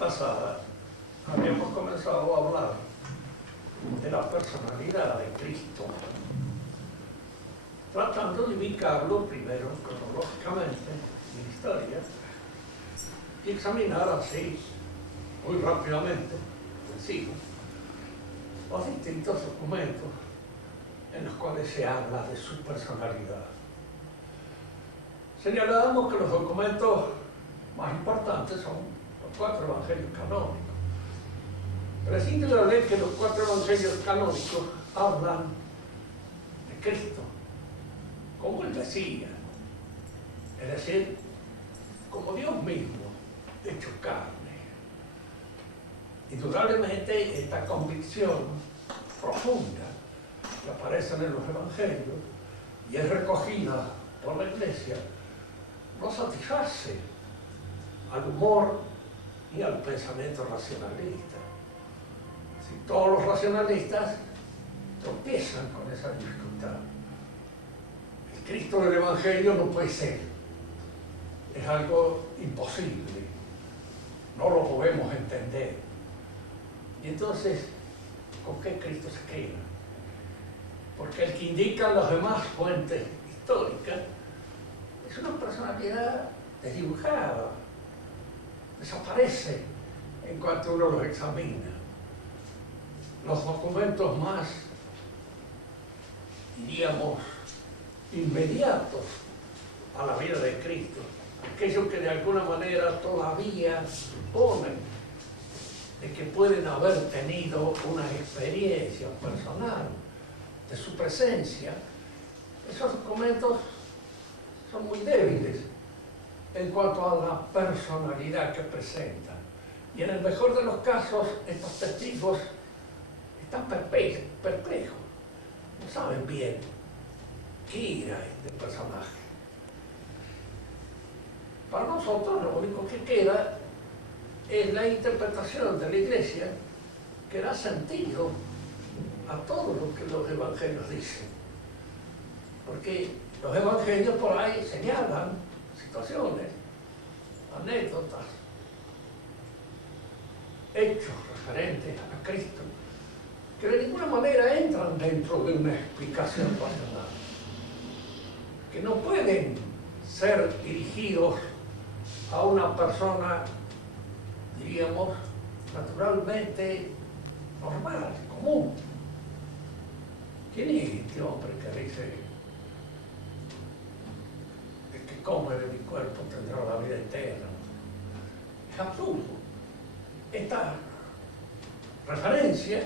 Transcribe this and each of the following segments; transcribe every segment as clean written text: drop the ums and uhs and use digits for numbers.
pasada habíamos comenzado a hablar de la personalidad de Cristo, tratando de ubicarlo primero cronológicamente en la historia y examinar así, muy rápidamente, sencillo, los distintos documentos en los cuales se habla de su personalidad. Señalábamos que los documentos más importantes son los 4 evangelios canónicos. Pero es indudable que los 4 evangelios canónicos hablan de Cristo como el Mesías, es decir, como Dios mismo hecho carne. Indudablemente esta convicción profunda que aparece en los evangelios y es recogida por la Iglesia no satisface al humor y al pensamiento racionalista. Si todos los racionalistas tropiezan con esa dificultad. El Cristo del Evangelio no puede ser. Es algo imposible. No lo podemos entender. Y entonces, ¿con qué Cristo se queda? Porque el que indican las demás fuentes históricas es una personalidad desdibujada, desaparece en cuanto uno los examina. Los documentos más, diríamos, inmediatos a la vida de Cristo, aquellos que de alguna manera todavía suponen de que pueden haber tenido una experiencia personal de su presencia, esos documentos son muy débiles en cuanto a la personalidad que presentan. Y en el mejor de los casos, estos testigos están perplejos, no saben bien qué era este personaje. Para nosotros lo único que queda es la interpretación de la Iglesia que da sentido a todo lo que los evangelios dicen. Porque los evangelios por ahí señalan situaciones, anécdotas, hechos referentes a Cristo, que de ninguna manera entran dentro de una explicación racional, que no pueden ser dirigidos a una persona, diríamos, naturalmente normal, común. ¿Quién es este hombre que dice: el que come de mi cuerpo tendrá la vida eterna? Es absurdo. Esta referencia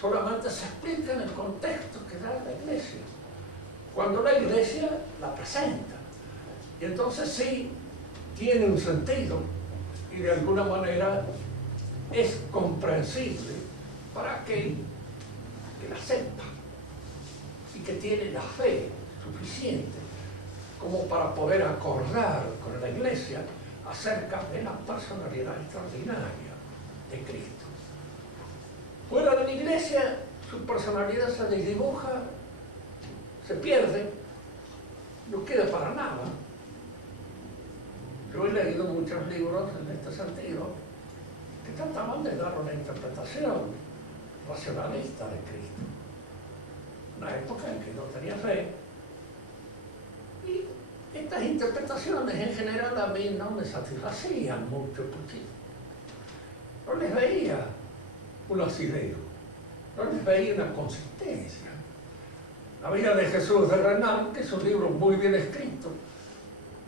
solamente se explica en el contexto que da la Iglesia, cuando la Iglesia la presenta. Y entonces sí tiene un sentido y de alguna manera es comprensible para aquel que la acepta y que tiene la fe suficiente como para poder acordar con la Iglesia acerca de la personalidad extraordinaria de Cristo. Fuera de la Iglesia, su personalidad se desdibuja, se pierde, no queda para nada. Yo he leído muchos libros en este sentido que trataban de dar una interpretación racionalista de Cristo. Una época en que no tenía fe. Y estas interpretaciones en general a mí no me satisfacían mucho, porque no les veía un asidero, no les veía una consistencia. La vida de Jesús de Renan, que es un libro muy bien escrito,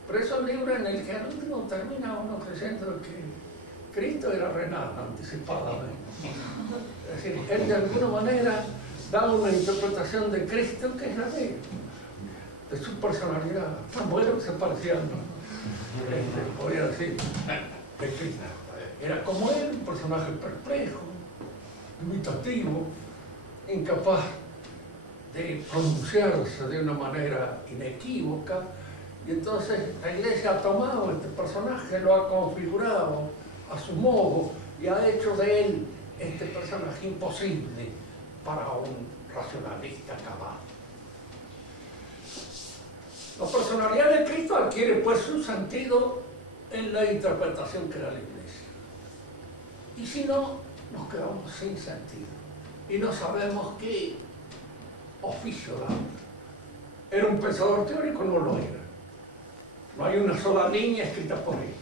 pero es un libro en el que al último termina uno creyendo que Cristo era Renan anticipadamente. Es decir, él de alguna manera da una interpretación de Cristo que es la de su personalidad, tan bueno que se parecía, podría decir, de Cristo. Era como él, un personaje perplejo, imitativo, incapaz de pronunciarse de una manera inequívoca, y entonces la Iglesia ha tomado este personaje, lo ha configurado a su modo y ha hecho de él este personaje imposible para un racionalista cabal. La personalidad de Cristo adquiere pues un sentido en la interpretación que da la Iglesia. Y si no, nos quedamos sin sentido. Y no sabemos qué oficio dar. ¿Era un pensador teórico? No lo era. No hay una sola línea escrita por él.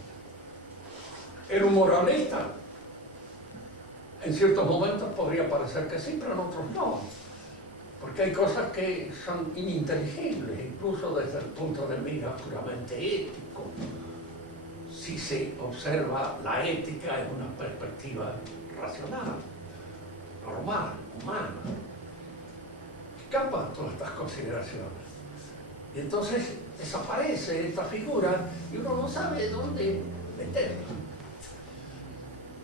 ¿Era un moralista? En ciertos momentos podría parecer que sí, pero en otros no. Porque hay cosas que son ininteligibles, incluso desde el punto de vista puramente ético. Si se observa la ética en una perspectiva racional, normal, humana. Escapan todas estas consideraciones. Y entonces desaparece esta figura y uno no sabe dónde meterla.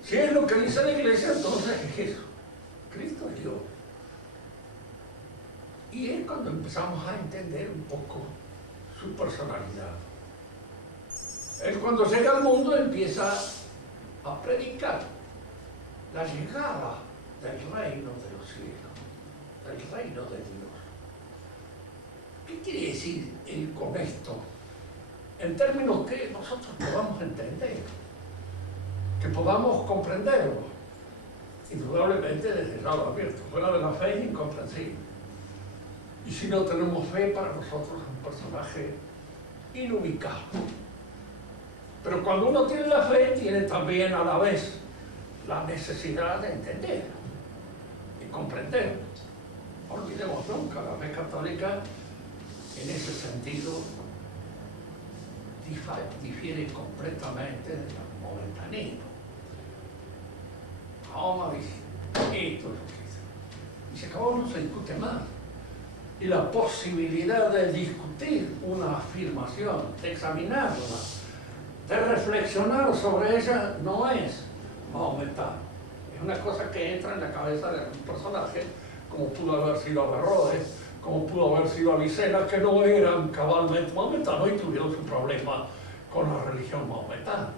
Si es lo que dice la Iglesia, entonces es eso. Cristo es Dios. Y es cuando empezamos a entender un poco su personalidad. Él cuando llega al mundo empieza a predicar la llegada del reino de los cielos, del reino de Dios. ¿Qué quiere decir él con esto? En términos que nosotros podamos entender, que podamos comprenderlo. Indudablemente desde el lado abierto. Fuera de la fe es incomprensible. Y si no tenemos fe, para nosotros es un personaje inubicable. Pero cuando uno tiene la fe, tiene también a la vez la necesidad de entenderlo y comprenderlo. No olvidemos nunca, la fe católica en ese sentido difiere completamente del momentanismo. Mahoma dice, esto es lo que dice. Y se acabó, no se discute más. Y la posibilidad de discutir una afirmación, de examinarla, de reflexionar sobre ella, no es mahometana. Es una cosa que entra en la cabeza de un personaje, como pudo haber sido Averroes, como pudo haber sido Avicena, que no eran cabalmente mahometanos y tuvieron su problema con la religión mahometana,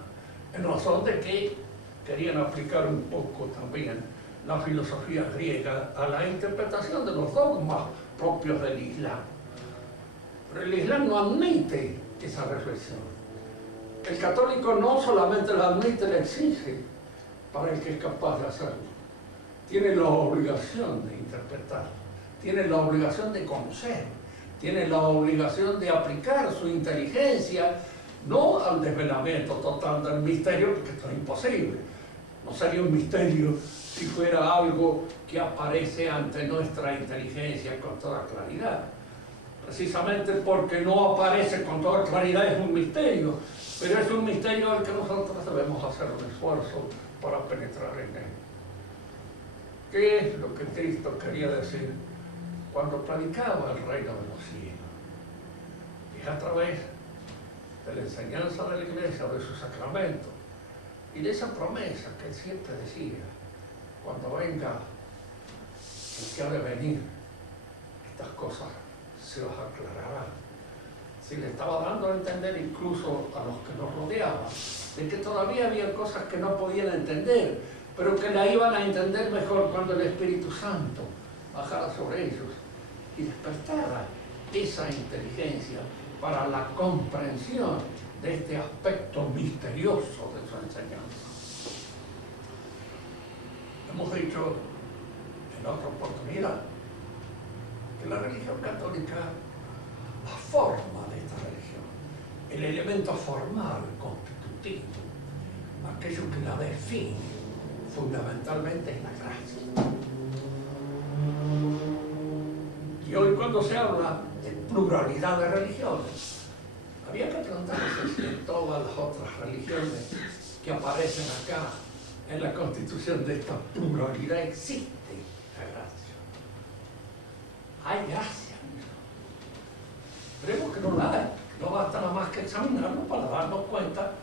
en razón de que querían aplicar un poco también la filosofía griega a la interpretación de los dogmas propios del Islam. Pero el Islam no admite esa reflexión. El católico no solamente la admite, la exige para el que es capaz de hacerlo. Tiene la obligación de interpretar, tiene la obligación de conocer, tiene la obligación de aplicar su inteligencia, no al desvelamiento total del misterio, porque esto es imposible. No sería un misterio si fuera algo que aparece ante nuestra inteligencia con toda claridad. Precisamente porque no aparece con toda claridad es un misterio, pero es un misterio al que nosotros debemos hacer un esfuerzo para penetrar en él. ¿Qué es lo que Cristo quería decir cuando predicaba el reino de los cielos? Es a través de la enseñanza de la Iglesia, de su sacramento, y de esa promesa que él siempre decía: cuando venga el que ha de venir, estas cosas se os aclararán. Se le estaba dando a entender incluso a los que nos rodeaban, de que todavía había cosas que no podían entender, pero que la iban a entender mejor cuando el Espíritu Santo bajara sobre ellos y despertara esa inteligencia para la comprensión de este aspecto misterioso de su enseñanza. Hemos dicho en otra oportunidad que la religión católica, la forma de esta religión, el elemento formal, constitutivo, aquello que la define fundamentalmente es la gracia. Y hoy cuando se habla de pluralidad de religiones, había que preguntarse si en todas las otras religiones que aparecen acá en la constitución de esta pluralidad existe la gracia. Hay gracia. Creemos que no la hay. No basta nada más que examinarlo para darnos cuenta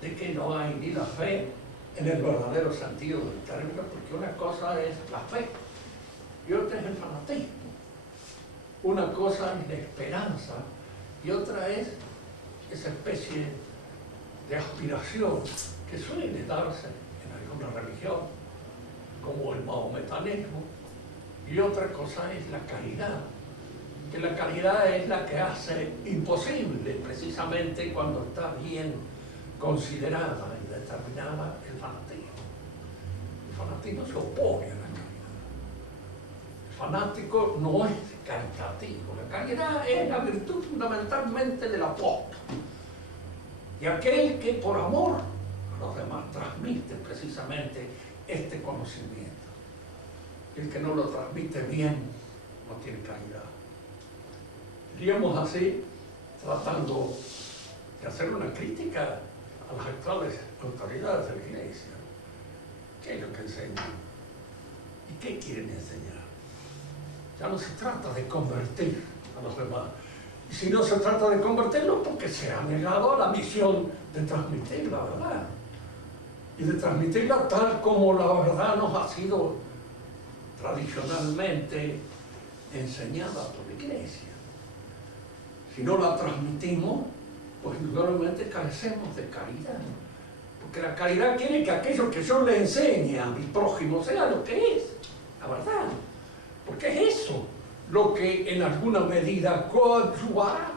de que no hay ni la fe en el verdadero sentido del término, porque una cosa es la fe y otra es el fanatismo. Una cosa es la esperanza y otra es esa especie de aspiración que suele darse en alguna religión, como el mahometanismo, y otra cosa es la caridad, que la caridad es la que hace imposible, precisamente cuando está bien considerada y determinada, el fanatismo. fanatismo se opone a la caridad. El fanático no es caritativo. La caridad es la virtud fundamentalmente del apóstol. Y aquel que por amor a los demás transmite precisamente este conocimiento. El que no lo transmite bien no tiene caridad. Diríamos así, tratando de hacer una crítica a las actuales autoridades de la Iglesia. ¿Qué es lo que enseñan? ¿Y qué quieren enseñar? Ya no se trata de convertir a los demás. Y si no se trata de convertirlos, porque se ha negado a la misión de transmitir la verdad. Y de transmitirla tal como la verdad nos ha sido tradicionalmente enseñada por la Iglesia. Si no la transmitimos, pues indudablemente carecemos de caridad. Porque la caridad quiere que aquello que yo le enseñe a mi prójimo sea lo que es, la verdad. Porque es eso lo que en alguna medida coadyuvará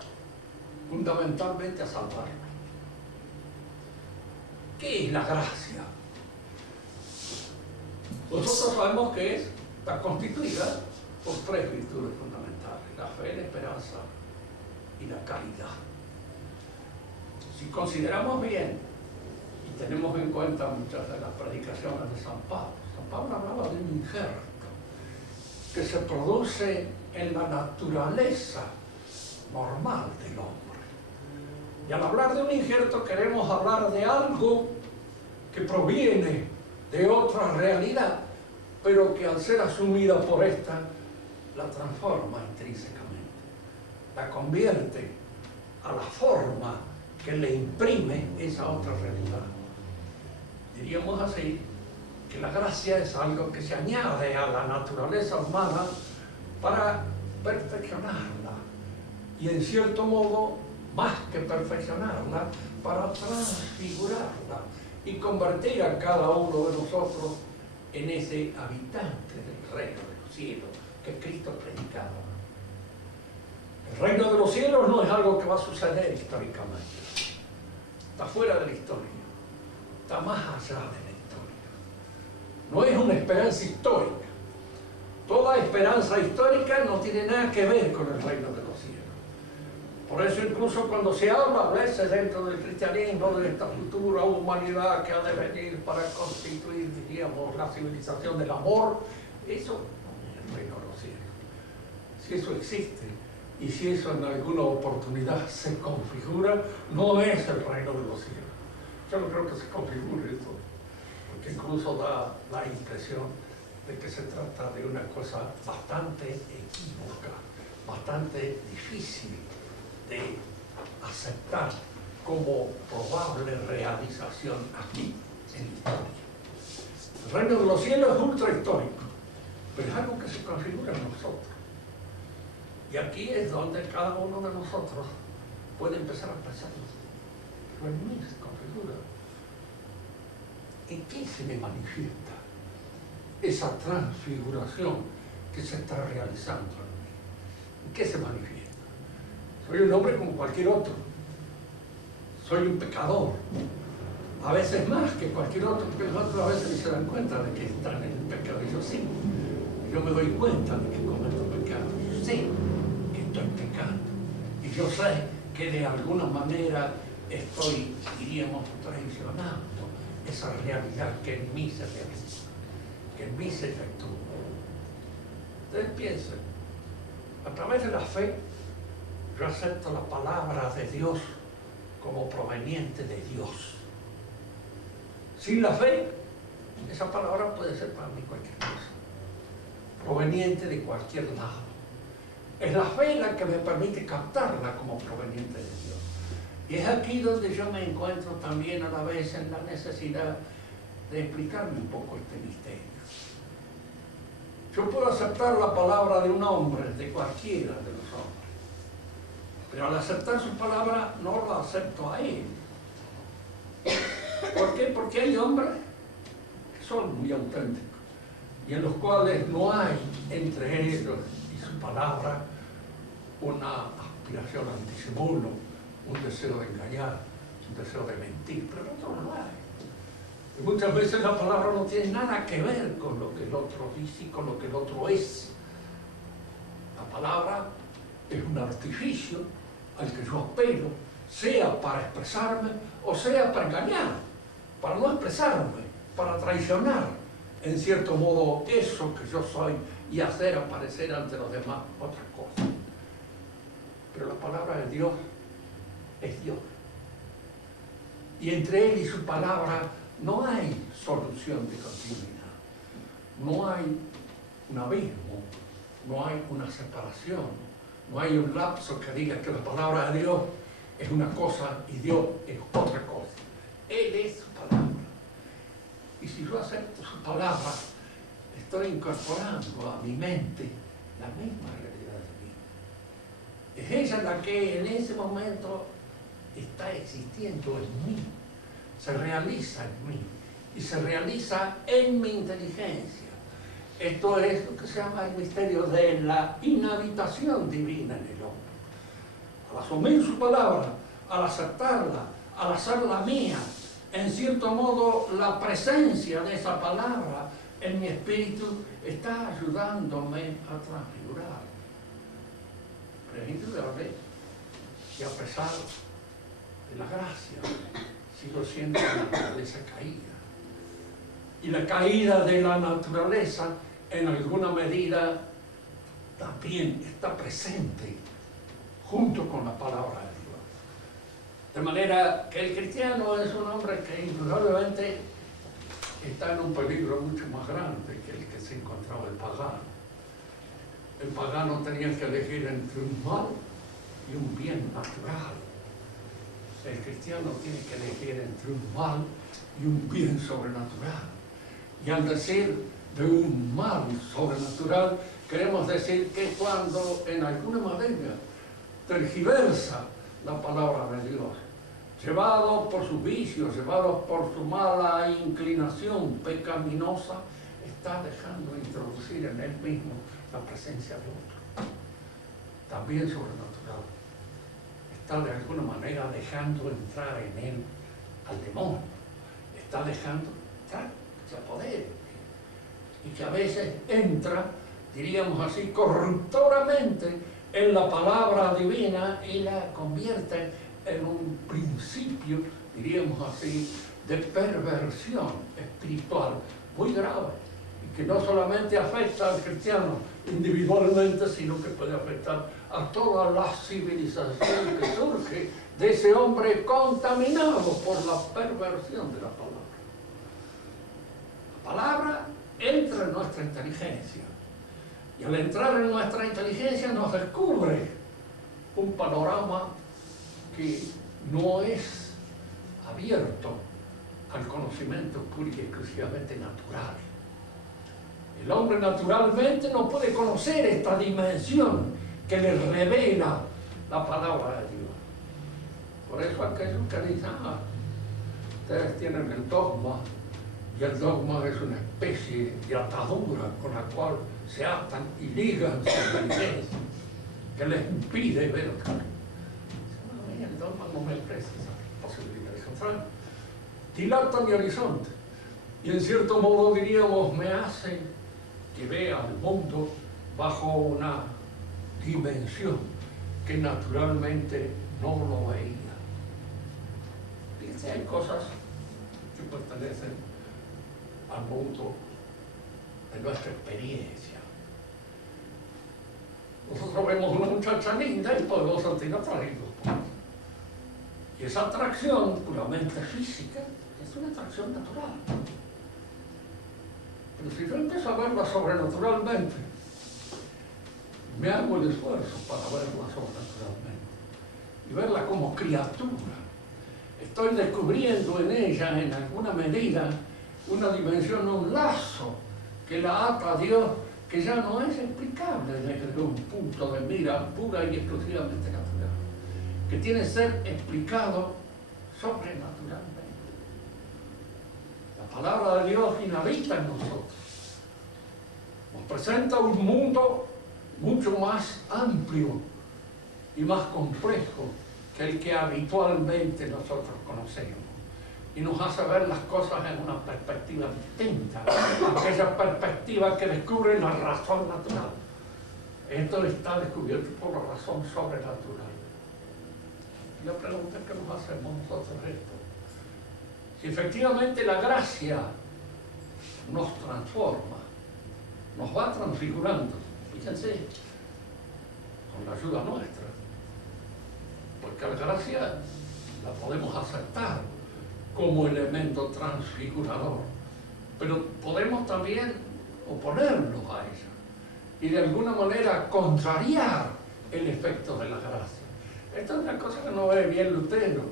fundamentalmente a salvarlo. ¿Qué es la gracia? Nosotros sabemos que está constituida por tres virtudes fundamentales: la fe, la esperanza y la caridad. Si consideramos bien y tenemos en cuenta muchas de las predicaciones de San Pablo hablaba de un injerto que se produce en la naturaleza normal del hombre. Y al hablar de un injerto queremos hablar de algo que proviene de otra realidad, pero que al ser asumida por esta, la transforma intrínsecamente, la convierte a la forma que le imprime esa otra realidad. Diríamos así, que la gracia es algo que se añade a la naturaleza humana para perfeccionarla, y en cierto modo, más que perfeccionarla, para transfigurarla y convertir a cada uno de nosotros en ese habitante del reino de los cielos que Cristo predicaba. El reino de los cielos no es algo que va a suceder históricamente, está fuera de la historia, está más allá de la historia. No es una esperanza histórica. Toda esperanza histórica no tiene nada que ver con el reino de los cielos. Por eso incluso cuando se habla a veces dentro del cristianismo de esta futura humanidad que ha de venir para constituir, diríamos, la civilización del amor, eso no es el reino de los cielos. Si eso existe y si eso en alguna oportunidad se configura, no es el reino de los cielos. Yo no creo que se configure esto, porque incluso da la impresión de que se trata de una cosa bastante equívoca, bastante difícil de aceptar como probable realización aquí en la historia. El reino de los cielos es ultra histórico, pero es algo que se configura en nosotros. Y aquí es donde cada uno de nosotros puede empezar a pensar: pero en mí se configura. ¿En qué se me manifiesta esa transfiguración que se está realizando en mí? ¿En qué se manifiesta? Soy un hombre como cualquier otro. Soy un pecador. A veces más que cualquier otro, porque los otros a veces ni se dan cuenta de que están en el pecado. Y yo sí. Yo me doy cuenta de que cometo pecado. Yo sé que estoy pecando. Y yo sé que de alguna manera estoy, diríamos, traicionando esa realidad que en mí se realiza, que en mí se efectúa. Ustedes piensen, a través de la fe, yo acepto la palabra de Dios como proveniente de Dios. Sin la fe, esa palabra puede ser para mí cualquier cosa, proveniente de cualquier lado. Es la fe la que me permite captarla como proveniente de Dios. Y es aquí donde yo me encuentro también a la vez en la necesidad de explicarme un poco este misterio. Yo puedo aceptar la palabra de un hombre, de cualquiera de los hombres, pero al aceptar su palabra no la acepto a él. ¿Por qué? Porque hay hombres que son muy auténticos y en los cuales no hay entre ellos y su palabra una aspiración al disimulo, un deseo de engañar, un deseo de mentir, pero no lo hay. Y muchas veces la palabra no tiene nada que ver con lo que el otro dice y con lo que el otro es. La palabra es un artificio al que yo apelo, sea para expresarme o sea para engañar, para no expresarme, para traicionar, en cierto modo, eso que yo soy y hacer aparecer ante los demás otra cosa. Pero la palabra de Dios es Dios. Y entre Él y su palabra no hay solución de continuidad. No hay un abismo, no hay una separación, no hay un lapso que diga que la palabra de Dios es una cosa y Dios es otra cosa. Él es su palabra. Y si yo acepto su palabra, estoy incorporando a mi mente la misma realidad de mí. Es ella la que en ese momento está existiendo en mí, se realiza en mí y se realiza en mi inteligencia. Esto es lo que se llama el misterio de la inhabitación divina en el hombre. Al asumir su palabra, al aceptarla, al hacerla mía, en cierto modo la presencia de esa palabra en mi espíritu está ayudándome a transfigurar. Pero es indudable que a pesar de la gracia, sigo siendo una naturaleza caída. Y la caída de la naturaleza, en alguna medida, también está presente junto con la palabra de Dios. De manera que el cristiano es un hombre que indudablemente está en un peligro mucho más grande que el que se encontraba el pagano. El pagano tenía que elegir entre un mal y un bien natural. El cristiano tiene que elegir entre un mal y un bien sobrenatural. Y al decir de un mal sobrenatural, queremos decir que cuando en alguna manera tergiversa la palabra de Dios, llevado por sus vicios, llevado por su mala inclinación pecaminosa, está dejando introducir en él mismo la presencia de otro, también sobrenatural. Está de alguna manera dejando entrar en él al demonio, está dejando entrar, que se apodere, y que a veces entra, diríamos así, corruptoramente en la palabra divina y la convierte en un principio, diríamos así, de perversión espiritual muy grave, y que no solamente afecta al cristiano individualmente, sino que puede afectar a toda la civilización que surge de ese hombre contaminado por la perversión de la palabra. La palabra entra en nuestra inteligencia, y al entrar en nuestra inteligencia nos descubre un panorama que no es abierto al conocimiento puro y exclusivamente natural. El hombre naturalmente no puede conocer esta dimensión que le revela la palabra de Dios. Por eso aquellos que dicen, ustedes tienen el dogma, y el dogma es una especie de atadura con la cual se atan y ligan su inteligencia, que les impide ver el camino. El dogma no me ofrece esa posibilidad de central. Dilata mi horizonte y en cierto modo diríamos me hace que vea el mundo bajo una dimensión que naturalmente no lo veía. Fíjense, hay cosas que pertenecen al mundo de nuestra experiencia. Nosotros vemos una muchacha linda y podemos sentir atraídos por ella. Y esa atracción puramente física es una atracción natural. Pero si yo empiezo a verla sobrenaturalmente, me hago el esfuerzo para verla sobrenaturalmente y verla como criatura. Estoy descubriendo en ella, en alguna medida, una dimensión, un lazo que la ata a Dios, que ya no es explicable desde un punto de mira pura y exclusivamente natural, que tiene que ser explicado sobrenaturalmente. La palabra de Dios inhabita en nosotros, nos presenta un mundo mucho más amplio y más complejo que el que habitualmente nosotros conocemos. y nos hace ver las cosas en una perspectiva distinta, aquella perspectiva que descubre la razón natural. Esto está descubierto por la razón sobrenatural. La pregunta es: ¿qué nos hacemos nosotros esto? Si efectivamente la gracia nos transforma, nos va transfigurando, fíjense, con la ayuda nuestra, porque la gracia la podemos aceptar como elemento transfigurador, pero podemos también oponernos a ella y de alguna manera contrariar el efecto de la gracia. Esta es una cosa que no ve bien Lutero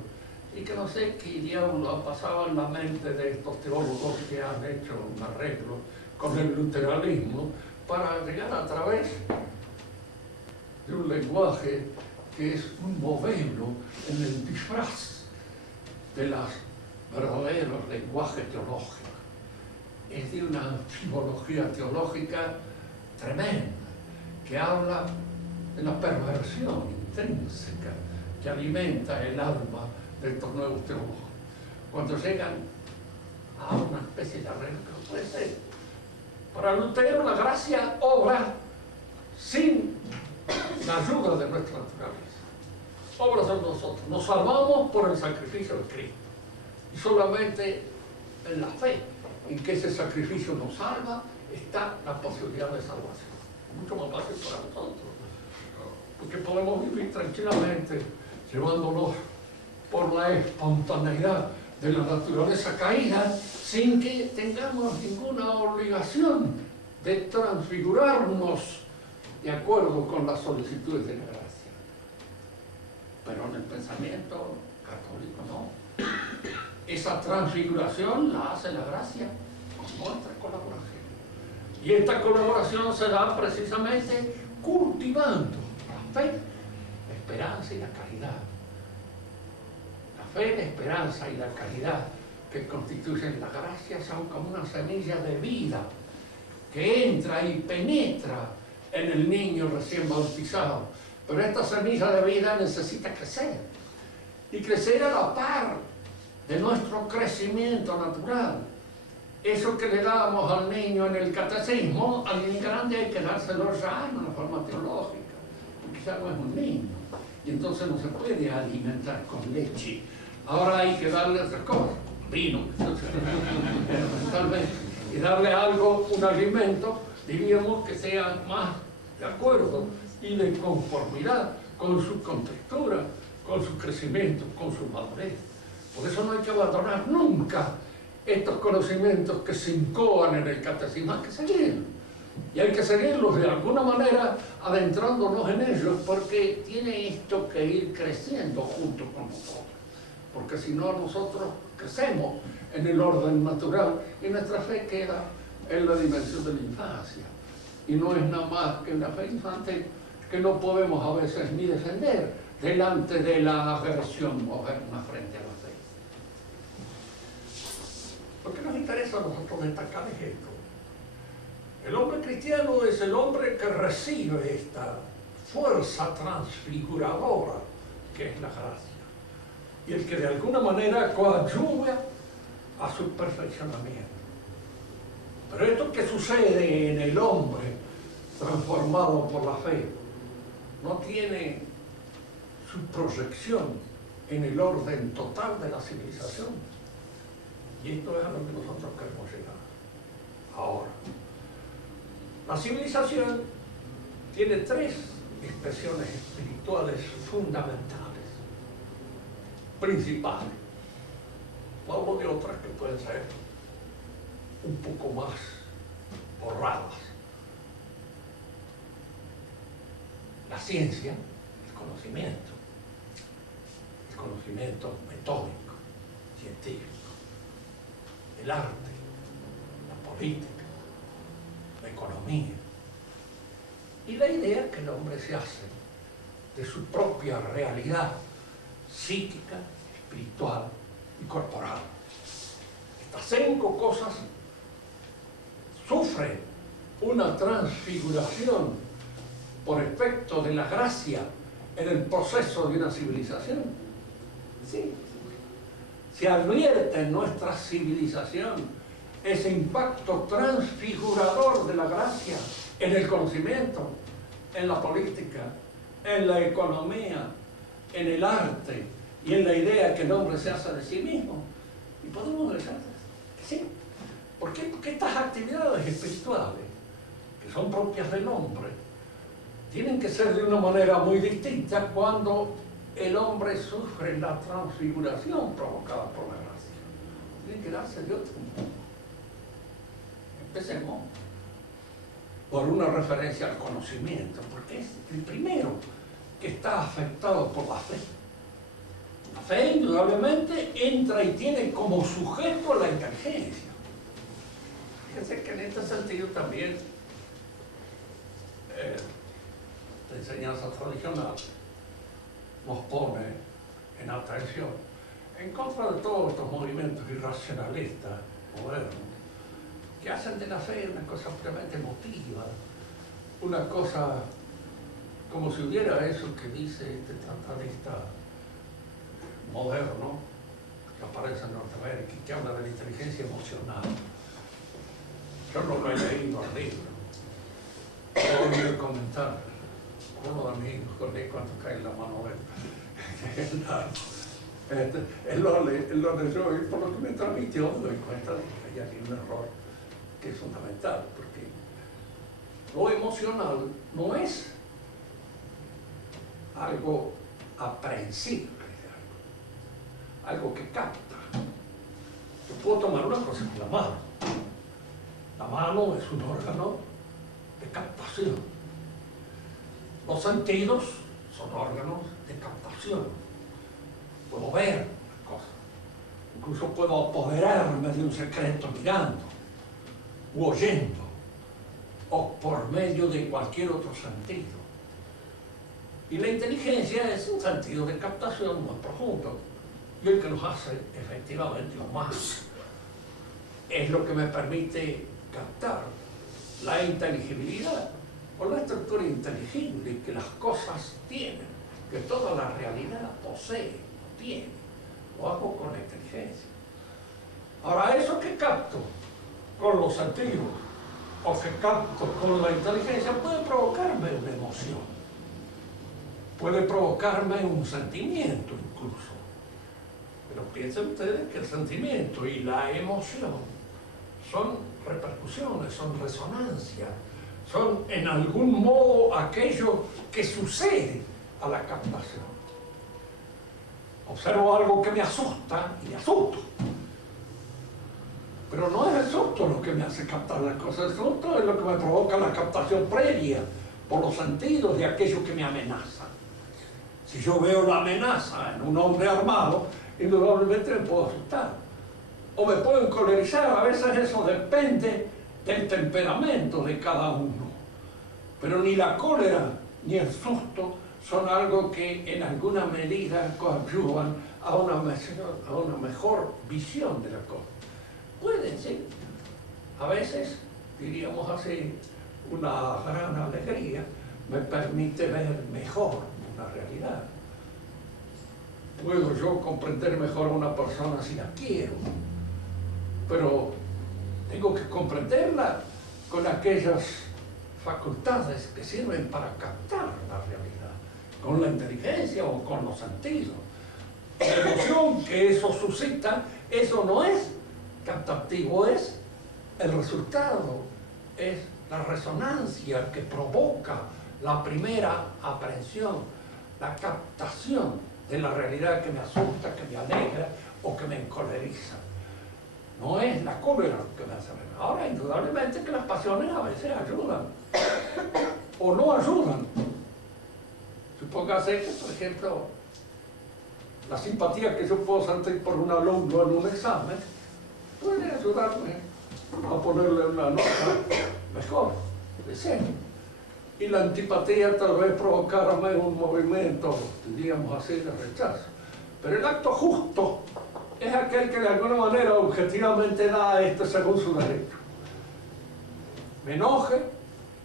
y que no sé qué diablo ha pasado en la mente de estos teólogos que han hecho un arreglo con el luteranismo para llegar a través de un lenguaje que es un modelo en el disfraz de los verdaderos lenguajes teológicos. Es de una filología teológica tremenda, que habla de la perversión intrínseca que alimenta el alma de estos nuevos teólogos. Cuando llegan a una especie de arreglo, que puede ser. Para Lutero la gracia obra sin la ayuda de nuestra naturaleza. Obra son nosotros. Nos salvamos por el sacrificio de Cristo. Y solamente en la fe en que ese sacrificio nos salva está la posibilidad de salvación. Mucho más fácil para nosotros, porque podemos vivir tranquilamente llevándonos por la espontaneidad de la naturaleza caída sin que tengamos ninguna obligación de transfigurarnos de acuerdo con las solicitudes de la gracia. Pero en el pensamiento católico no. Esa transfiguración la hace la gracia con nuestra colaboración. Y esta colaboración se da precisamente cultivando la fe, la esperanza y la caridad. La fe, la esperanza y la caridad que constituyen la gracia son como una semilla de vida que entra y penetra en el niño recién bautizado. Pero esta semilla de vida necesita crecer, y crecer a la par de nuestro crecimiento natural. Eso que le damos al niño en el catecismo, al niño grande hay que dárselo ya en una forma teológica, porque ya no es un niño, y entonces no se puede alimentar con leche. Ahora hay que darle otra cosa, vino, y darle algo, un alimento, diríamos, que sea más de acuerdo y de conformidad con su contextura, con su crecimiento, con su madurez. Por eso no hay que abandonar nunca estos conocimientos que se incoan en el catecismo. Hay que seguirlos, y hay que seguirlos de alguna manera adentrándonos en ellos, porque tiene esto que ir creciendo junto con nosotros, porque si no nosotros crecemos en el orden natural y nuestra fe queda en la dimensión de la infancia, y no es nada más que una fe infante que no podemos a veces ni defender delante de la agresión moderna frente a la fe. Lo que nos interesa a nosotros destacar es esto: el hombre cristiano es el hombre que recibe esta fuerza transfiguradora que es la gracia, y el que de alguna manera coadyuva a su perfeccionamiento. Pero esto que sucede en el hombre transformado por la fe no tiene su proyección en el orden total de la civilización. Y esto es a lo que nosotros queremos llegar. Ahora, la civilización tiene tres expresiones espirituales fundamentales, principales. Hablo de otras que pueden ser un poco más borradas. La ciencia, el conocimiento metódico, científico, el arte, la política, la economía, y la idea que el hombre se hace de su propia realidad psíquica, espiritual y corporal. Estas 5 cosas sufren una transfiguración por efecto de la gracia en el proceso de una civilización. Sí. se advierte en nuestra civilización ese impacto transfigurador de la gracia en el conocimiento, en la política, en la economía, en el arte y en la idea que el hombre se hace de sí mismo. Y podemos decir que sí. ¿Por qué? Porque estas actividades espirituales, que son propias del hombre, tienen que ser de una manera muy distinta cuando el hombre sufre la transfiguración provocada por la gracia. Tienen que darse de otro modo. Empecemos por una referencia al conocimiento, porque es el primero que está afectado por la fe. La fe, indudablemente, entra y tiene como sujeto la inteligencia. Fíjense que en este sentido también la enseñanza tradicional nos pone en atención en contra de todos estos movimientos irracionalistas modernos que hacen de la fe una cosa puramente emotiva, una cosa como si hubiera eso que dice este tratalista moderno que aparece en Norteamérica y que habla de la inteligencia emocional. Yo no lo he leído al libro, he oído comentar. Uno de mis hijos lee cuando cae en la mano de él. Él lo leyó y por lo que me transmitió me doy cuenta de que hay aquí un error que es fundamental, porque lo emocional no es algo aprehensible, algo que capta. Yo puedo tomar una cosa con la mano. La mano es un órgano de captación. Los sentidos son órganos de captación. Puedo ver cosas. Incluso puedo apoderarme de un secreto mirando, u oyendo, o por medio de cualquier otro sentido. Y la inteligencia es un sentido de captación más profundo, y el que nos hace efectivamente humanos. Es lo que me permite captar la inteligibilidad o la estructura inteligible que las cosas tienen, que toda la realidad posee o tiene. Lo hago con la inteligencia. Ahora, eso que capto con los sentidos o que capto con la inteligencia puede provocarme una emoción, puede provocarme un sentimiento incluso. Pero piensen ustedes que el sentimiento y la emoción son repercusiones, son resonancias, son en algún modo aquello que sucede a la captación. Observo algo que me asusta y me asusto. Pero no es el susto lo que me hace captar las cosas, el susto es lo que me provoca la captación previa por los sentidos de aquello que me amenaza. Si yo veo la amenaza en un hombre armado, indudablemente me puedo asustar. O me puedo encolerizar, a veces eso depende del temperamento de cada uno. Pero ni la cólera ni el susto son algo que en alguna medida coadyuvan a una mejor visión de la cosa. Pueden ser, a veces, diríamos así, una gran alegría me permite ver mejor una realidad. Puedo yo comprender mejor a una persona si la quiero, pero tengo que comprenderla con aquellas facultades que sirven para captar la realidad, con la inteligencia o con los sentidos. La emoción que eso suscita, eso no es captativo, es el resultado, es la resonancia que provoca la primera aprehensión, la captación de la realidad que me asusta, que me alegra o que me encoleriza. No es la cólera que me hace ver. Ahora, indudablemente que las pasiones a veces ayudan o no ayudan. Supóngase que, por ejemplo, la simpatía que yo puedo sentir por un alumno en un examen puede ayudarme a ponerle una nota mejor, de cero. Y la antipatía tal vez provocarme un movimiento, diríamos así, de rechazo. Pero el acto justo es aquel que de alguna manera objetivamente da a esto según su derecho. Me enoje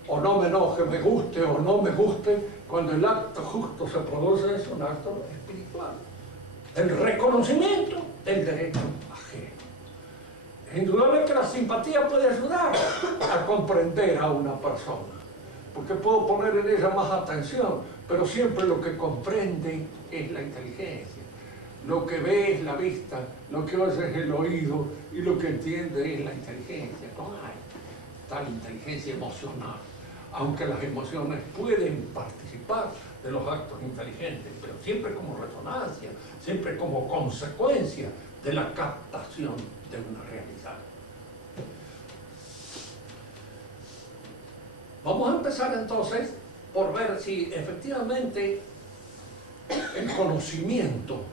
o no me enoje, me guste o no me guste, cuando el acto justo se produce es un acto espiritual. del reconocimiento del derecho ajeno. Es indudable que la simpatía puede ayudar a comprender a una persona, porque puedo poner en ella más atención, pero siempre lo que comprende es la inteligencia. Lo que ve es la vista, lo que oye es el oído y lo que entiende es la inteligencia. No hay tal inteligencia emocional, aunque las emociones pueden participar de los actos inteligentes, pero siempre como resonancia, siempre como consecuencia de la captación de una realidad. Vamos a empezar entonces por ver si efectivamente el conocimiento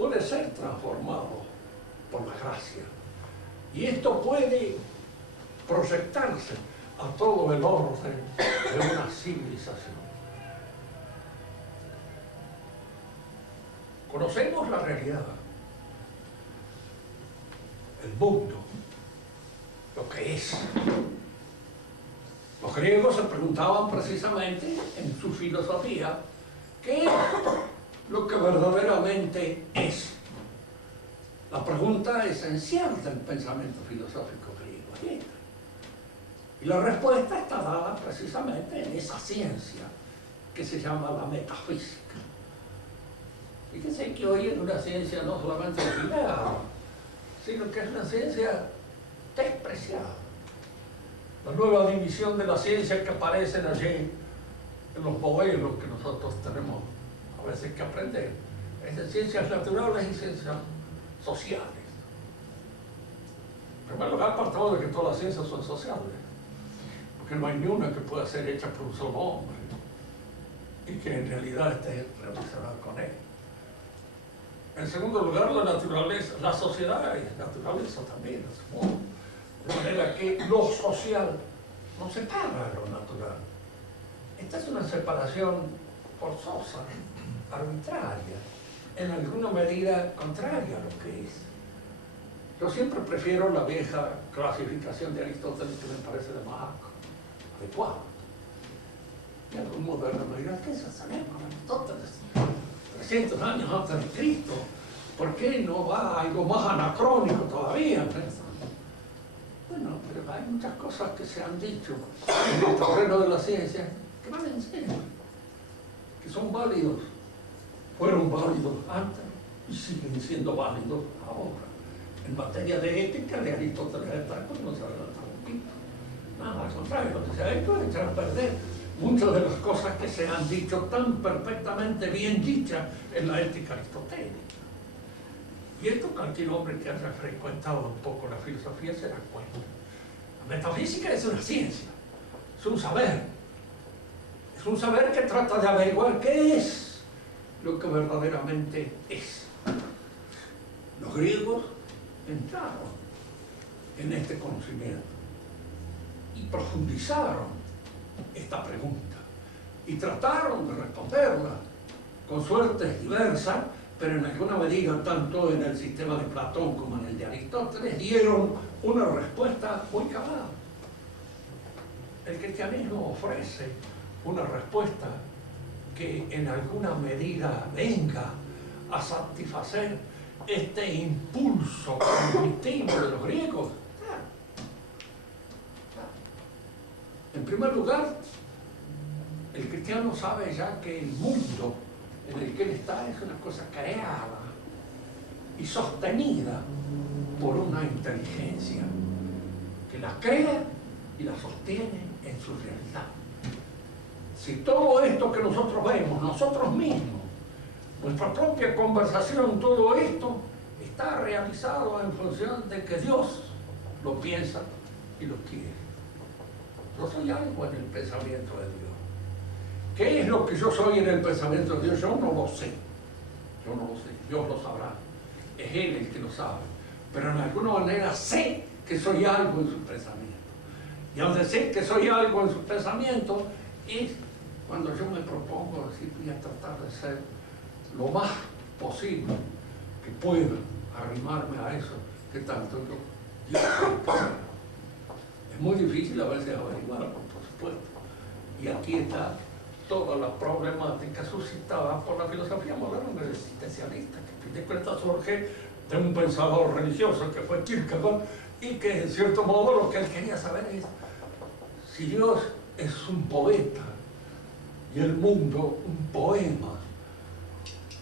puede ser transformado por la gracia. Y esto puede proyectarse a todo el orden de una civilización. Conocemos la realidad, el mundo, lo que es. Los griegos se preguntaban precisamente en su filosofía qué es lo que verdaderamente es. La pregunta esencial del pensamiento filosófico griego es esta. Y la respuesta está dada precisamente en esa ciencia que se llama la metafísica. Fíjense que hoy es una ciencia no solamente olvidada, sino que es una ciencia despreciada. La nueva división de la ciencia que aparecen allí en los modelos que nosotros tenemos a veces que aprender, es de ciencias naturales y ciencias sociales. En primer lugar, partamos de que todas las ciencias son sociales, porque no hay ni una que pueda ser hecha por un solo hombre y que en realidad esté relacionada con él. En segundo lugar, la naturaleza, la sociedad es naturaleza también, de manera que lo social no separa de lo natural. Esta es una separación forzosa, arbitraria, en alguna medida contraria a lo que es. Yo siempre prefiero la vieja clasificación de Aristóteles, que me parece de más adecuada. Y algún moderno me dirá, ¿qué es esa con Aristóteles? 300 años antes de Cristo, ¿por qué no va a algo más anacrónico todavía? Bueno, pero hay muchas cosas que se han dicho en el terreno de la ciencia que van en serio, que son válidos, fueron válidos antes y siguen siendo válidos ahora. En materia de ética, de Aristóteles está, pues no se adelanta un poquito. Nada, al contrario, lo que se ha hecho es echar a perder muchas de las cosas que se han dicho tan perfectamente bien dichas en la ética aristotélica. Y esto cualquier hombre que haya frecuentado un poco la filosofía se da cuenta. La metafísica es una ciencia, es un saber. Es un saber que trata de averiguar qué es lo que verdaderamente es. Los griegos entraron en este conocimiento y profundizaron esta pregunta y trataron de responderla con suertes diversas, pero en alguna medida, tanto en el sistema de Platón como en el de Aristóteles, dieron una respuesta muy cabal. El cristianismo ofrece una respuesta que en alguna medida venga a satisfacer este impulso cognitivo de los griegos. En primer lugar, el cristiano sabe ya que el mundo en el que él está es una cosa creada y sostenida por una inteligencia que la crea y la sostiene en su realidad. Si todo esto que nosotros vemos, nosotros mismos, nuestra propia conversación, todo esto está realizado en función de que Dios lo piensa y lo quiere. Yo soy algo en el pensamiento de Dios. ¿Qué es lo que yo soy en el pensamiento de Dios? Yo no lo sé. Yo no lo sé. Dios lo sabrá. Es Él el que lo sabe. Pero en alguna manera sé que soy algo en su pensamiento. Y al decir que soy algo en su pensamiento es cuando yo me propongo decir, voy a tratar de ser lo más posible que pueda arrimarme a eso que tanto yo quiero. Es muy difícil a veces averiguarlo, por supuesto. Y aquí está toda la problemática suscitada por la filosofía moderna existencialista, que fin de cuentas surge de un pensador religioso que fue Kierkegaard, y que en cierto modo lo que él quería saber es si Dios es un poeta y el mundo un poema.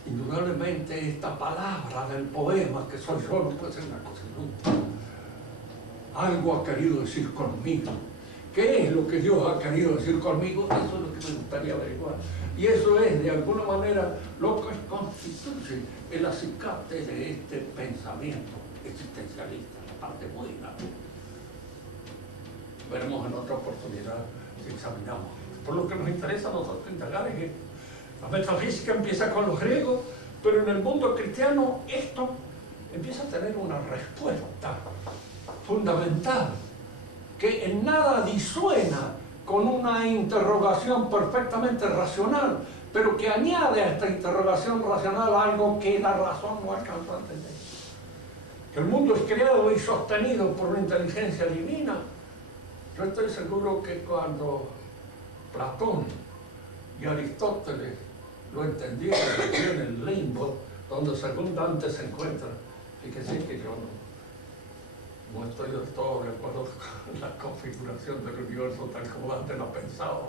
Indudablemente esta palabra del poema que soy yo no puede ser una cosa inútil. Algo ha querido decir conmigo. ¿Qué es lo que Dios ha querido decir conmigo? Eso es lo que me gustaría averiguar. Y eso es, de alguna manera, lo que constituye el acicate de este pensamiento existencialista, la parte buena. Veremos en otra oportunidad si examinamos. Por lo que nos interesa a nosotros indagar es esto. La metafísica empieza con los griegos, pero en el mundo cristiano esto empieza a tener una respuesta fundamental que en nada disuena con una interrogación perfectamente racional, pero que añade a esta interrogación racional algo que la razón no alcanzó a entender. Que el mundo es creado y sostenido por una inteligencia divina. Yo estoy seguro que cuando Platón y Aristóteles lo entendieron en el limbo, donde según Dante se encuentra, fíjense que yo no estoy del todo de acuerdo con la configuración del universo tal como Dante lo pensaba.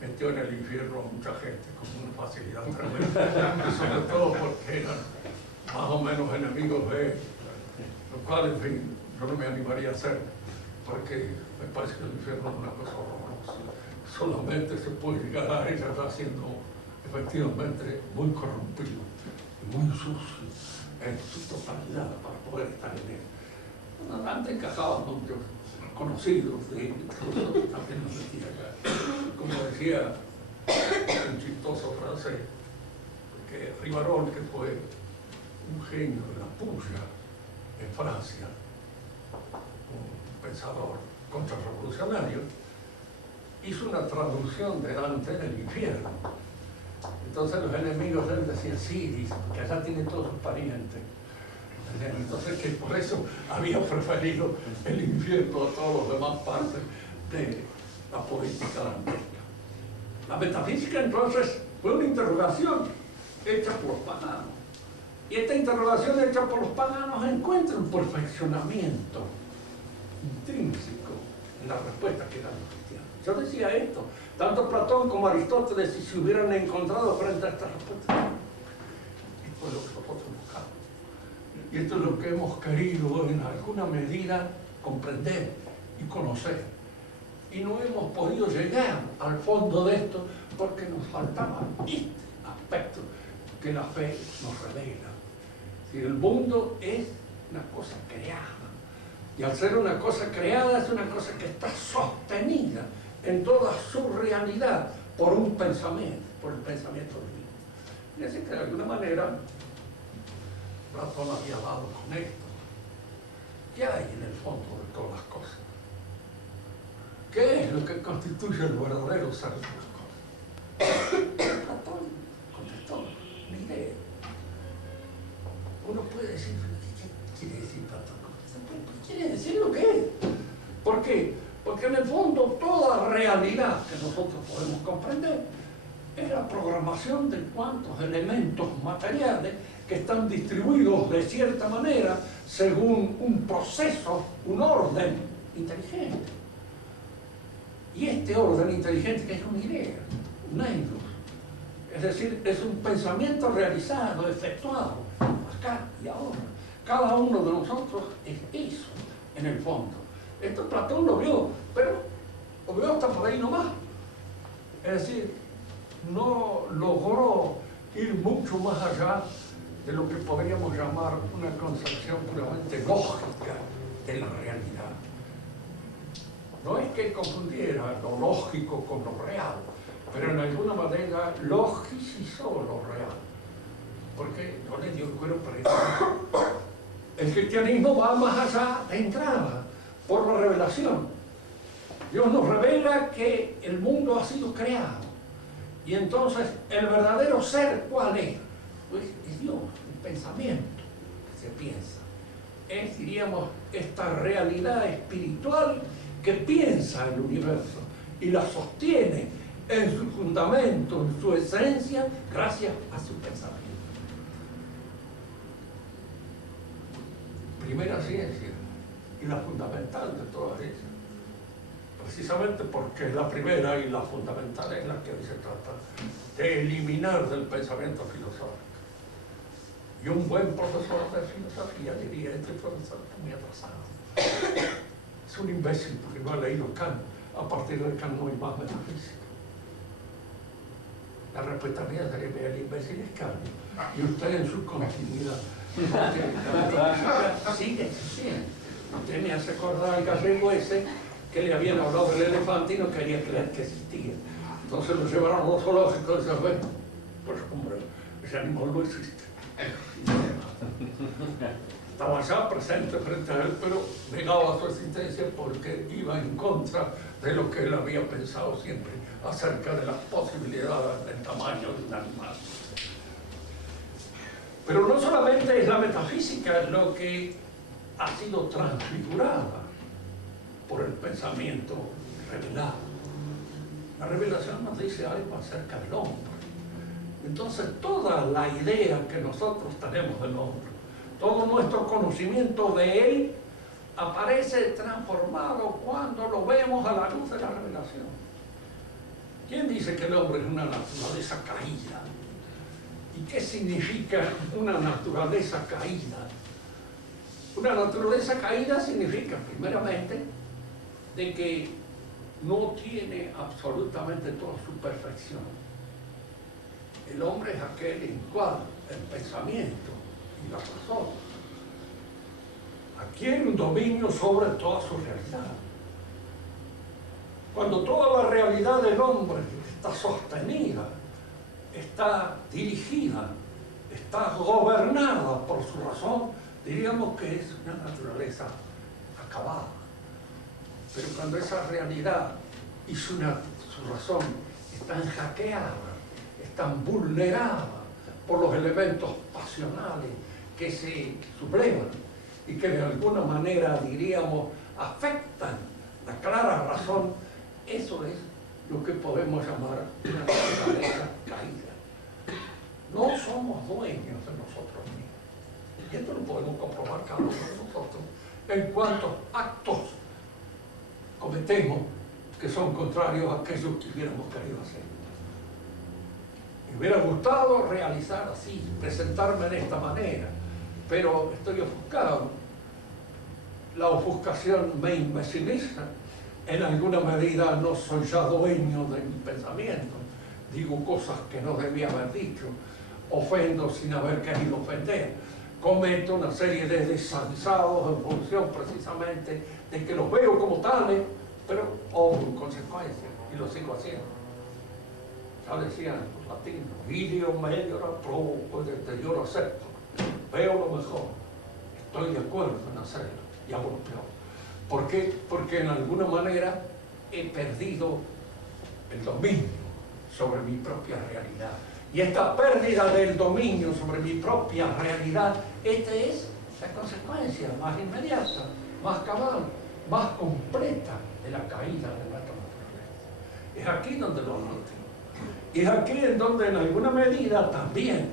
Metió en el infierno a mucha gente con una facilidad tremenda, sobre todo porque eran más o menos enemigos de él, lo cual, en fin, yo no me animaría a hacer, porque me parece que el infierno es una cosa horrorosa. Solamente se puede llegar a ella siendo efectivamente muy corrompido y muy sucio en su totalidad para poder estar en él. Dante encajaba muchos conocidos de nosotros también nos decía acá. Como decía un chistoso francés, que Rivarol, que fue un genio de la puya en Francia, un pensador contrarrevolucionario, hizo una traducción de Dante en el infierno. Entonces los enemigos de él decían, sí, dice, que allá tiene todos sus parientes. Entonces que por eso había preferido el infierno a todas las demás partes de la política dantesca. La metafísica entonces fue una interrogación hecha por los paganos. Y esta interrogación hecha por los paganos encuentra un perfeccionamiento intrínseco en la respuesta que dan los cristianos. Yo decía esto, tanto Platón como Aristóteles, si se hubieran encontrado frente a esta respuesta, esto es lo que nosotros buscamos. Y esto es lo que hemos querido en alguna medida comprender y conocer. Y no hemos podido llegar al fondo de esto porque nos faltaba este aspecto que la fe nos revela. Si el mundo es una cosa creada, y al ser una cosa creada es una cosa que está sostenida en toda su realidad por un pensamiento, por el pensamiento divino. Y así que de alguna manera Platón había dado con esto. ¿Qué hay en el fondo de todas las cosas? ¿Qué es lo que constituye el verdadero ser de las cosas? Platón contestó, mire, uno puede decir, ¿qué quiere decir Platón? Quiere decir lo que es. ¿Por qué? Porque en el fondo toda realidad que nosotros podemos comprender es la programación de cuantos elementos materiales que están distribuidos de cierta manera según un proceso, un orden inteligente. Y este orden inteligente que es una idea, un eidos, es decir, es un pensamiento realizado, efectuado, acá y ahora. Cada uno de nosotros es eso, en el fondo. Esto Platón lo vio, pero lo vio hasta por ahí nomás. Es decir, no logró ir mucho más allá de lo que podríamos llamar una concepción puramente lógica de la realidad. No es que confundiera lo lógico con lo real, pero en alguna manera logicizó lo real, porque no le dio el cuero para eso. El cristianismo va más allá de entrada, por la revelación. Dios nos revela que el mundo ha sido creado. Y entonces, ¿el verdadero ser cuál es? Pues es Dios, el pensamiento que se piensa. Es, diríamos, esta realidad espiritual que piensa el universo y la sostiene en su fundamento, en su esencia, gracias a su pensamiento. primera ciencia y la fundamental de todas ellas. Precisamente porque es la primera y la fundamental es la que hoy se trata de eliminar del pensamiento filosófico. Y un buen profesor de filosofía diría: este profesor está muy atrasado. Es un imbécil porque no ha leído Kant. A partir de Kant no hay más metafísica. La respuesta mía sería: el imbécil es Kant. Y usted en su continuidad. Sigue existiendo. Usted me hace acordar al gallego ese que le habían hablado del elefante y no quería creer que existía. Entonces lo llevaron a los zoológicos y decían: bueno, pues hombre, ese animal no existe. Estaba ya presente frente a él, pero negaba su existencia porque iba en contra de lo que él había pensado siempre acerca de las posibilidades del tamaño de un animal. Pero no solamente es la metafísica lo que ha sido transfigurada por el pensamiento revelado. La revelación nos dice algo acerca del hombre. Entonces, toda la idea que nosotros tenemos del hombre, todo nuestro conocimiento de él, aparece transformado cuando lo vemos a la luz de la revelación. ¿Quién dice que el hombre es una naturaleza caída? ¿Y qué significa una naturaleza caída? Una naturaleza caída significa, primeramente, de que no tiene absolutamente toda su perfección. El hombre es aquel en cual el pensamiento y la razón adquieren un dominio sobre toda su realidad. Cuando toda la realidad del hombre está sostenida, está dirigida, está gobernada por su razón, diríamos que es una naturaleza acabada. Pero cuando esa realidad y su razón están hackeadas, están vulneradas por los elementos pasionales que se sublevan y que de alguna manera, diríamos, afectan la clara razón, eso es lo que podemos llamar una naturaleza caída. No somos dueños de nosotros mismos. Y esto lo podemos comprobar cada uno de nosotros en cuántos actos cometemos que son contrarios a aquellos que hubiéramos querido hacer. Me hubiera gustado realizar así, presentarme de esta manera, pero estoy ofuscado. La ofuscación me imbeciliza. En alguna medida no soy ya dueño de mi pensamiento. Digo cosas que no debía haber dicho. Ofendo sin haber querido ofender. Cometo una serie de desaguisados en función precisamente de que los veo como tales, pero obro en consecuencia y lo sigo haciendo. Ya decían los latinos: video meliora pro, yo lo acepto, veo lo mejor, estoy de acuerdo en hacerlo y hago lo peor. ¿Por qué? Porque en alguna manera he perdido el dominio sobre mi propia realidad. Y esta pérdida del dominio sobre mi propia realidad, esta es la consecuencia más inmediata, más cabal, más completa de la caída de nuestra naturaleza. Es aquí donde lo noto. Y es aquí en donde en alguna medida también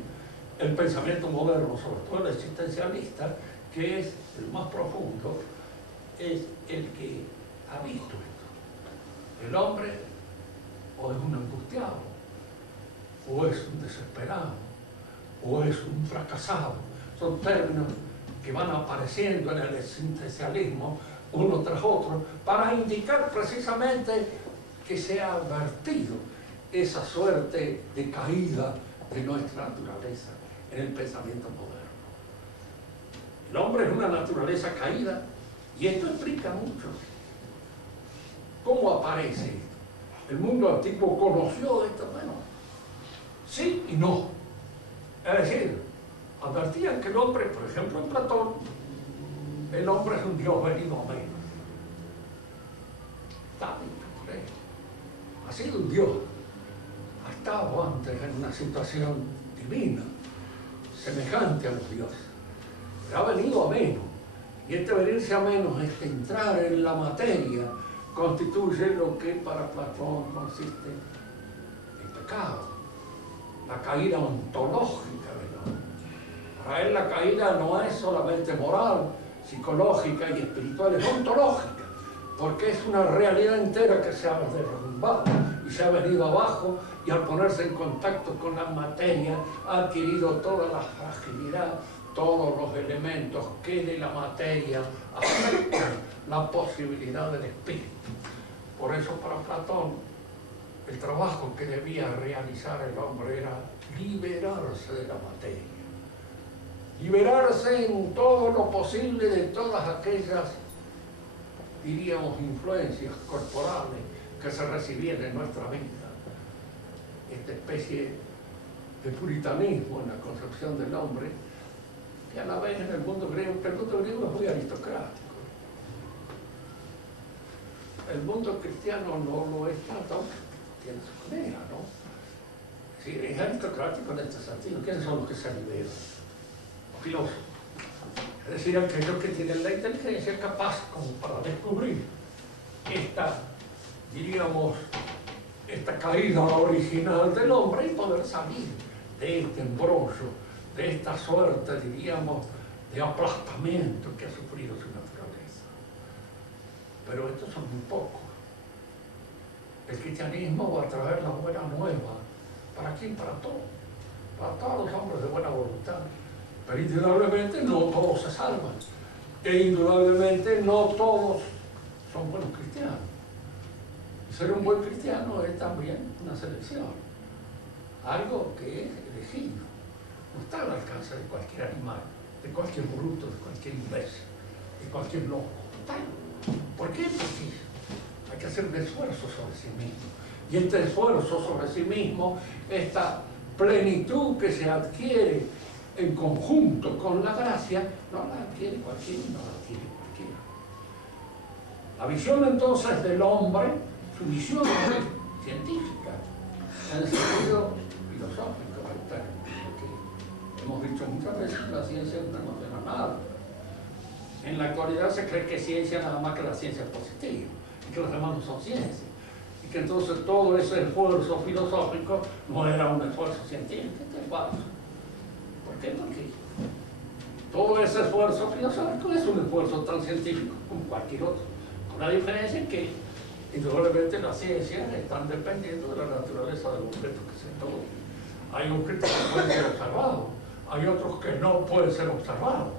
el pensamiento moderno, sobre todo el existencialista, que es el más profundo, es el que ha visto esto. El hombre o es un angustiado, o es un desesperado, o es un fracasado. Son términos que van apareciendo en el existencialismo uno tras otro para indicar precisamente que se ha advertido esa suerte de caída de nuestra naturaleza en el pensamiento moderno. El hombre es una naturaleza caída y esto explica mucho. ¿Cómo aparece esto? El mundo antiguo conoció de esto, bueno, sí y no. Es decir, advertían que el hombre, por ejemplo en Platón, el hombre es un Dios venido a menos. Ha sido un Dios, ha estado antes en una situación divina, semejante a los dioses, pero ha venido a menos. Y este venirse a menos, este entrar en la materia, constituye lo que para Platón consiste en pecado, la caída ontológica del hombre. Para él la caída no es solamente moral, psicológica y espiritual, es ontológica, porque es una realidad entera que se ha derrumbado y se ha venido abajo, y al ponerse en contacto con la materia ha adquirido toda la fragilidad, todos los elementos que de la materia afectan la posibilidad del espíritu. Por eso para Platón el trabajo que debía realizar el hombre era liberarse de la materia, liberarse en todo lo posible de todas aquellas, diríamos, influencias corporales que se recibían en nuestra vida. Esta especie de puritanismo en la concepción del hombre, que a la vez en el mundo griego, que el mundo griego es muy aristocrático. El mundo cristiano no lo es tanto, tiene su manera, ¿no? Es decir, es aristocrático en este sentido. ¿Quiénes son los que se liberan? Los filósofos. Es decir, aquellos que tienen la inteligencia capaz como para descubrir esta, diríamos, esta caída original del hombre y poder salir de este embrollo, de esta suerte, diríamos, de aplastamiento que ha sufrido su naturaleza. Pero estos son muy pocos. El cristianismo va a traer la buena nueva. ¿Para quién? Para todos. Para todos los hombres de buena voluntad. Pero indudablemente no todos se salvan. E indudablemente no todos son buenos cristianos. Ser un buen cristiano es también una selección, algo que es elegido, no está al alcance de cualquier animal, de cualquier bruto, de cualquier imbécil, de cualquier loco. ¿Por qué? Porque hay que hacer un esfuerzo sobre sí mismo, y este esfuerzo sobre sí mismo, esta plenitud que se adquiere en conjunto con la gracia, no la adquiere cualquiera, no la adquiere cualquiera. La visión entonces del hombre, su visión científica, en el sentido filosófico del término, porque hemos dicho muchas veces que la ciencia no emociona nada. En la actualidad se cree que ciencia nada más que la ciencia positiva, y que los demás no son ciencia, y que entonces todo ese esfuerzo filosófico no era un esfuerzo científico. Esto es falso. ¿Por qué? Porque todo ese esfuerzo filosófico es un esfuerzo tan científico como cualquier otro, con la diferencia en que indudablemente las ciencias están dependiendo de la naturaleza del objeto que se estudia. Hay objetos que pueden ser observados, hay otros que no pueden ser observados,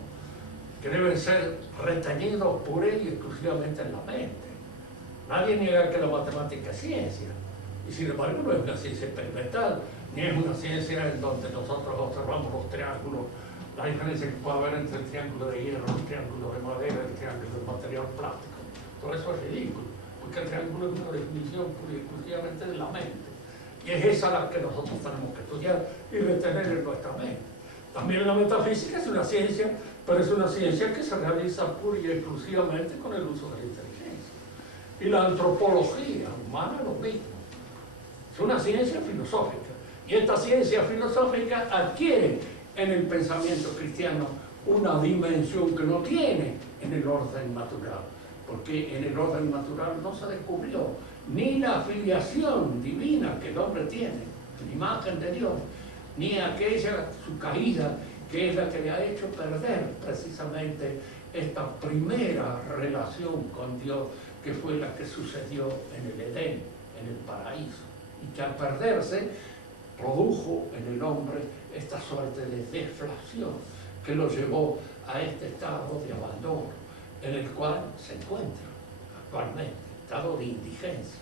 que deben ser retenidos pura y exclusivamente en la mente. Nadie niega que la matemática es ciencia, y sin embargo no es una ciencia experimental, ni es una ciencia en donde nosotros observamos los triángulos, la diferencia que puede haber entre el triángulo de hierro, el triángulo de madera, el triángulo de material plástico. Todo eso es ridículo, porque el triángulo es una definición pura y exclusivamente de la mente, y es esa la que nosotros tenemos que estudiar y retener en nuestra mente. También la metafísica es una ciencia, pero es una ciencia que se realiza pura y exclusivamente con el uso de la inteligencia. Y la antropología humana lo mismo. Es una ciencia filosófica. Y esta ciencia filosófica adquiere en el pensamiento cristiano una dimensión que no tiene en el orden natural. Porque en el orden natural no se descubrió ni la filiación divina que el hombre tiene, en imagen de Dios, ni aquella, su caída, que es la que le ha hecho perder precisamente esta primera relación con Dios, que fue la que sucedió en el Edén, en el paraíso, y que al perderse produjo en el hombre esta suerte de deflación que lo llevó a este estado de abandono en el cual se encuentra actualmente, estado de indigencia.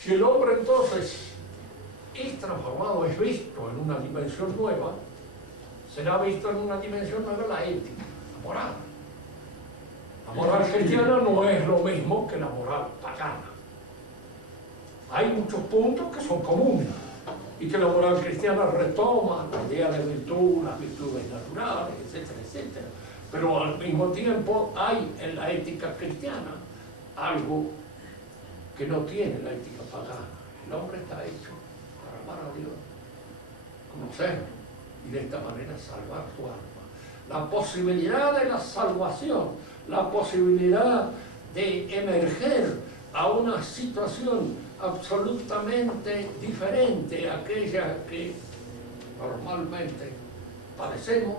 Si el hombre entonces es transformado, es visto en una dimensión nueva, será visto en una dimensión nueva la ética, la moral. La moral cristiana no es lo mismo que la moral pagana. Hay muchos puntos que son comunes y que la moral cristiana retoma la idea de virtud, las virtudes naturales, etcétera, etcétera. Pero al mismo tiempo hay en la ética cristiana algo que no tiene la ética pagana. El hombre está hecho para amar a Dios, conocerlo y de esta manera salvar su alma. La posibilidad de la salvación, la posibilidad de emerger a una situación absolutamente diferente a aquella que normalmente padecemos,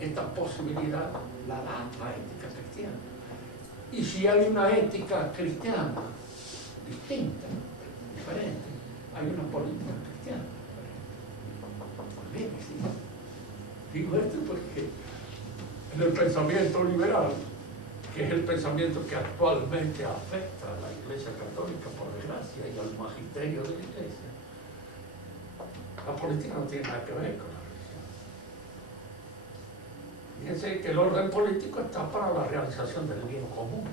esta posibilidad la da la ética cristiana. Y si hay una ética cristiana distinta, diferente, hay una política cristiana diferente. También existe. Digo esto porque en el pensamiento liberal, que es el pensamiento que actualmente afecta a la Iglesia Católica, por desgracia, y al magisterio de la Iglesia, la política no tiene nada que ver con la religión. Fíjense que el orden político está para la realización del bien común.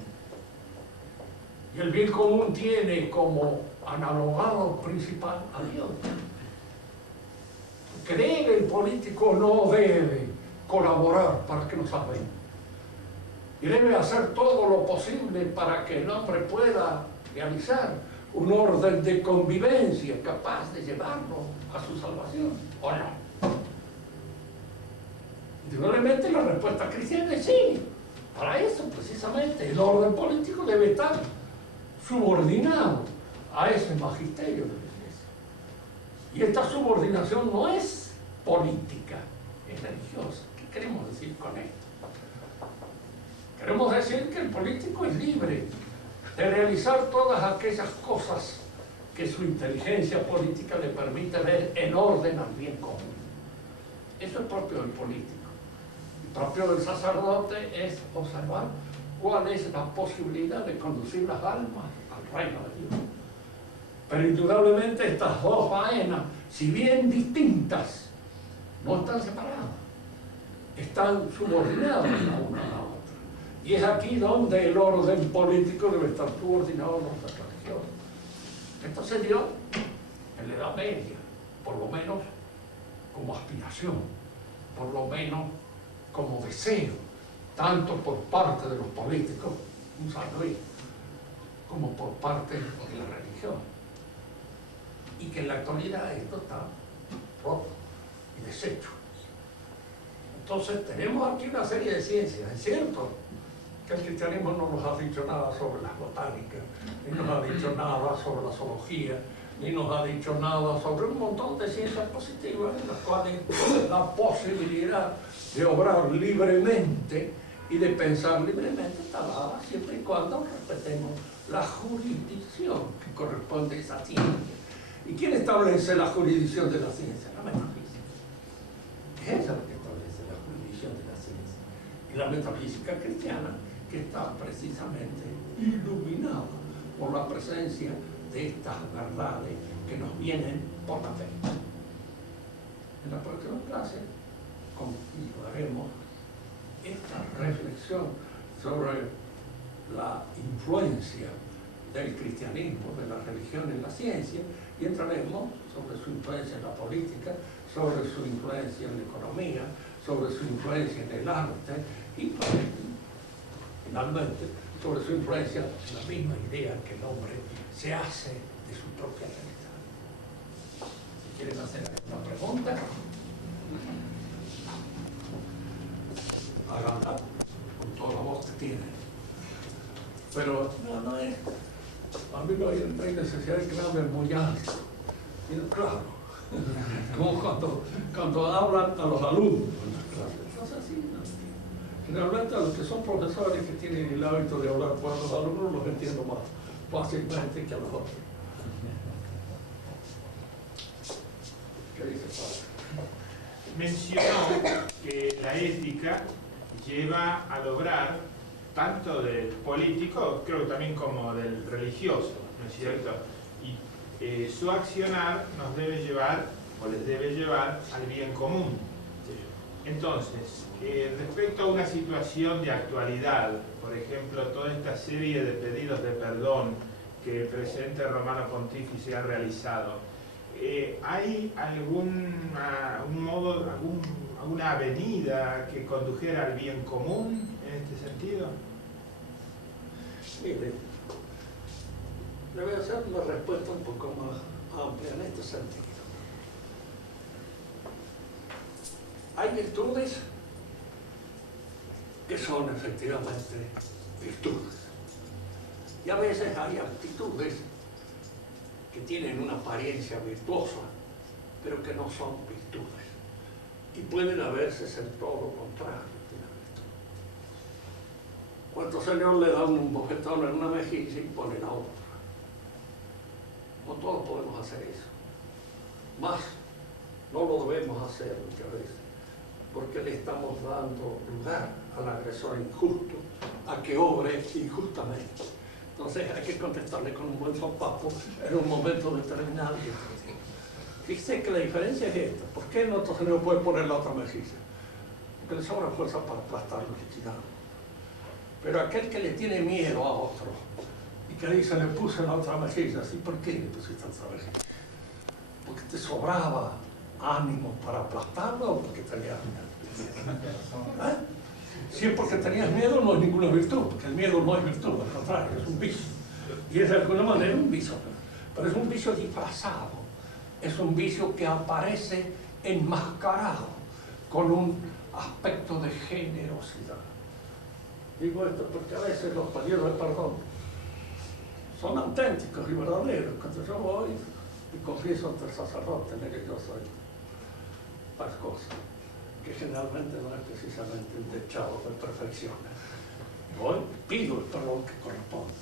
Y el bien común tiene como analogado principal a Dios. Cree que el político no debe colaborar para que nos salvemos. Y debe hacer todo lo posible para que el hombre pueda realizar un orden de convivencia capaz de llevarlo a su salvación, ¿o no? Indudablemente la respuesta cristiana es sí. Para eso, precisamente, el orden político debe estar subordinado a ese magisterio de la Iglesia. Y esta subordinación no es política, es religiosa. ¿Qué queremos decir con esto? Queremos decir que el político es libre de realizar todas aquellas cosas que su inteligencia política le permite ver en orden al bien común. Eso es propio del político. Y propio del sacerdote es observar cuál es la posibilidad de conducir las almas al reino de Dios. Pero indudablemente estas dos faenas, si bien distintas, no están separadas, están subordinadas la una a la otra. Y es aquí donde el orden político debe estar subordinado a nuestra religión. Esto se dio en la Edad Media, por lo menos como aspiración, por lo menos como deseo, tanto por parte de los políticos, un San Luis, como por parte de la religión. Y que en la actualidad esto está roto y deshecho. Entonces tenemos aquí una serie de ciencias, es cierto que el cristianismo no nos ha dicho nada sobre las botánicas, ni nos ha dicho nada sobre la zoología, ni nos ha dicho nada sobre un montón de ciencias positivas en las cuales la posibilidad de obrar libremente y de pensar libremente está dada siempre y cuando respetemos la jurisdicción que corresponde a esa ciencia. ¿Y quién establece la jurisdicción de la ciencia? La metafísica. Es esa la que establece la jurisdicción de la ciencia. Y la metafísica cristiana, que está precisamente iluminada por la presencia de estas verdades que nos vienen por la fe. En la próxima clase continuaremos esta reflexión sobre la influencia del cristianismo, de la religión en la ciencia, y entraremos sobre su influencia en la política, sobre su influencia en la economía, sobre su influencia en el arte y finalmente sobre su influencia en la misma idea que el hombre se hace de su propia realidad. Si quieren hacer alguna pregunta, háganla con toda la voz que tienen. Pero no es, a mí no hay necesidad de que me hablen muy alto. Claro, como cuando hablan a los alumnos en las clases. Entonces así, ¿no? Generalmente a los que son profesores que tienen el hábito de hablar con los alumnos los entiendo más fácilmente que a los otros. ¿Qué dice padre? Mencionó que la ética lleva al obrar tanto del político, creo que también como del religioso, ¿no es cierto? Y su accionar nos debe llevar, o les debe llevar, al bien común. Entonces, respecto a una situación de actualidad, por ejemplo, toda esta serie de pedidos de perdón que el presidente romano pontífice ha realizado, ¿hay algún modo, alguna avenida que condujera al bien común en este sentido? Mire, le voy a hacer una respuesta un poco más amplia en este sentido. Hay virtudes que son efectivamente virtudes. Y a veces hay actitudes que tienen una apariencia virtuosa, pero que no son virtudes. Y pueden haberse ser todo lo contrario de la virtud. Nuestro Señor le da un bofetón en una mejilla y pone la otra. No todos podemos hacer eso. Más, no lo debemos hacer muchas veces, porque le estamos dando lugar al agresor injusto a que obre injustamente. Entonces hay que contestarle con un buen sopapo en un momento determinado. Fíjese que la diferencia es esta. ¿Por qué nuestro Señor puede poner la otra mejilla? Porque le sobra fuerza para aplastarlo y tirarlo. Pero aquel que le tiene miedo a otro y que dice, le puse la otra mejilla, ¿sí? ¿Por qué le pusiste la otra mejilla? ¿Porque te sobraba ánimo para aplastarlo o porque tenías miedo? ¿Eh? Si es porque tenías miedo, no es ninguna virtud, porque el miedo no es virtud, al contrario, es un vicio. Y es de alguna manera un vicio, pero es un vicio disfrazado, es un vicio que aparece enmascarado con un aspecto de generosidad. Digo esto porque a veces los pedidos de perdón son auténticos y verdaderos. Cuando yo voy y confieso ante el sacerdote en el que yo soy tal cosa, que generalmente no es precisamente un techado de perfecciones. Voy, pido el perdón que corresponde.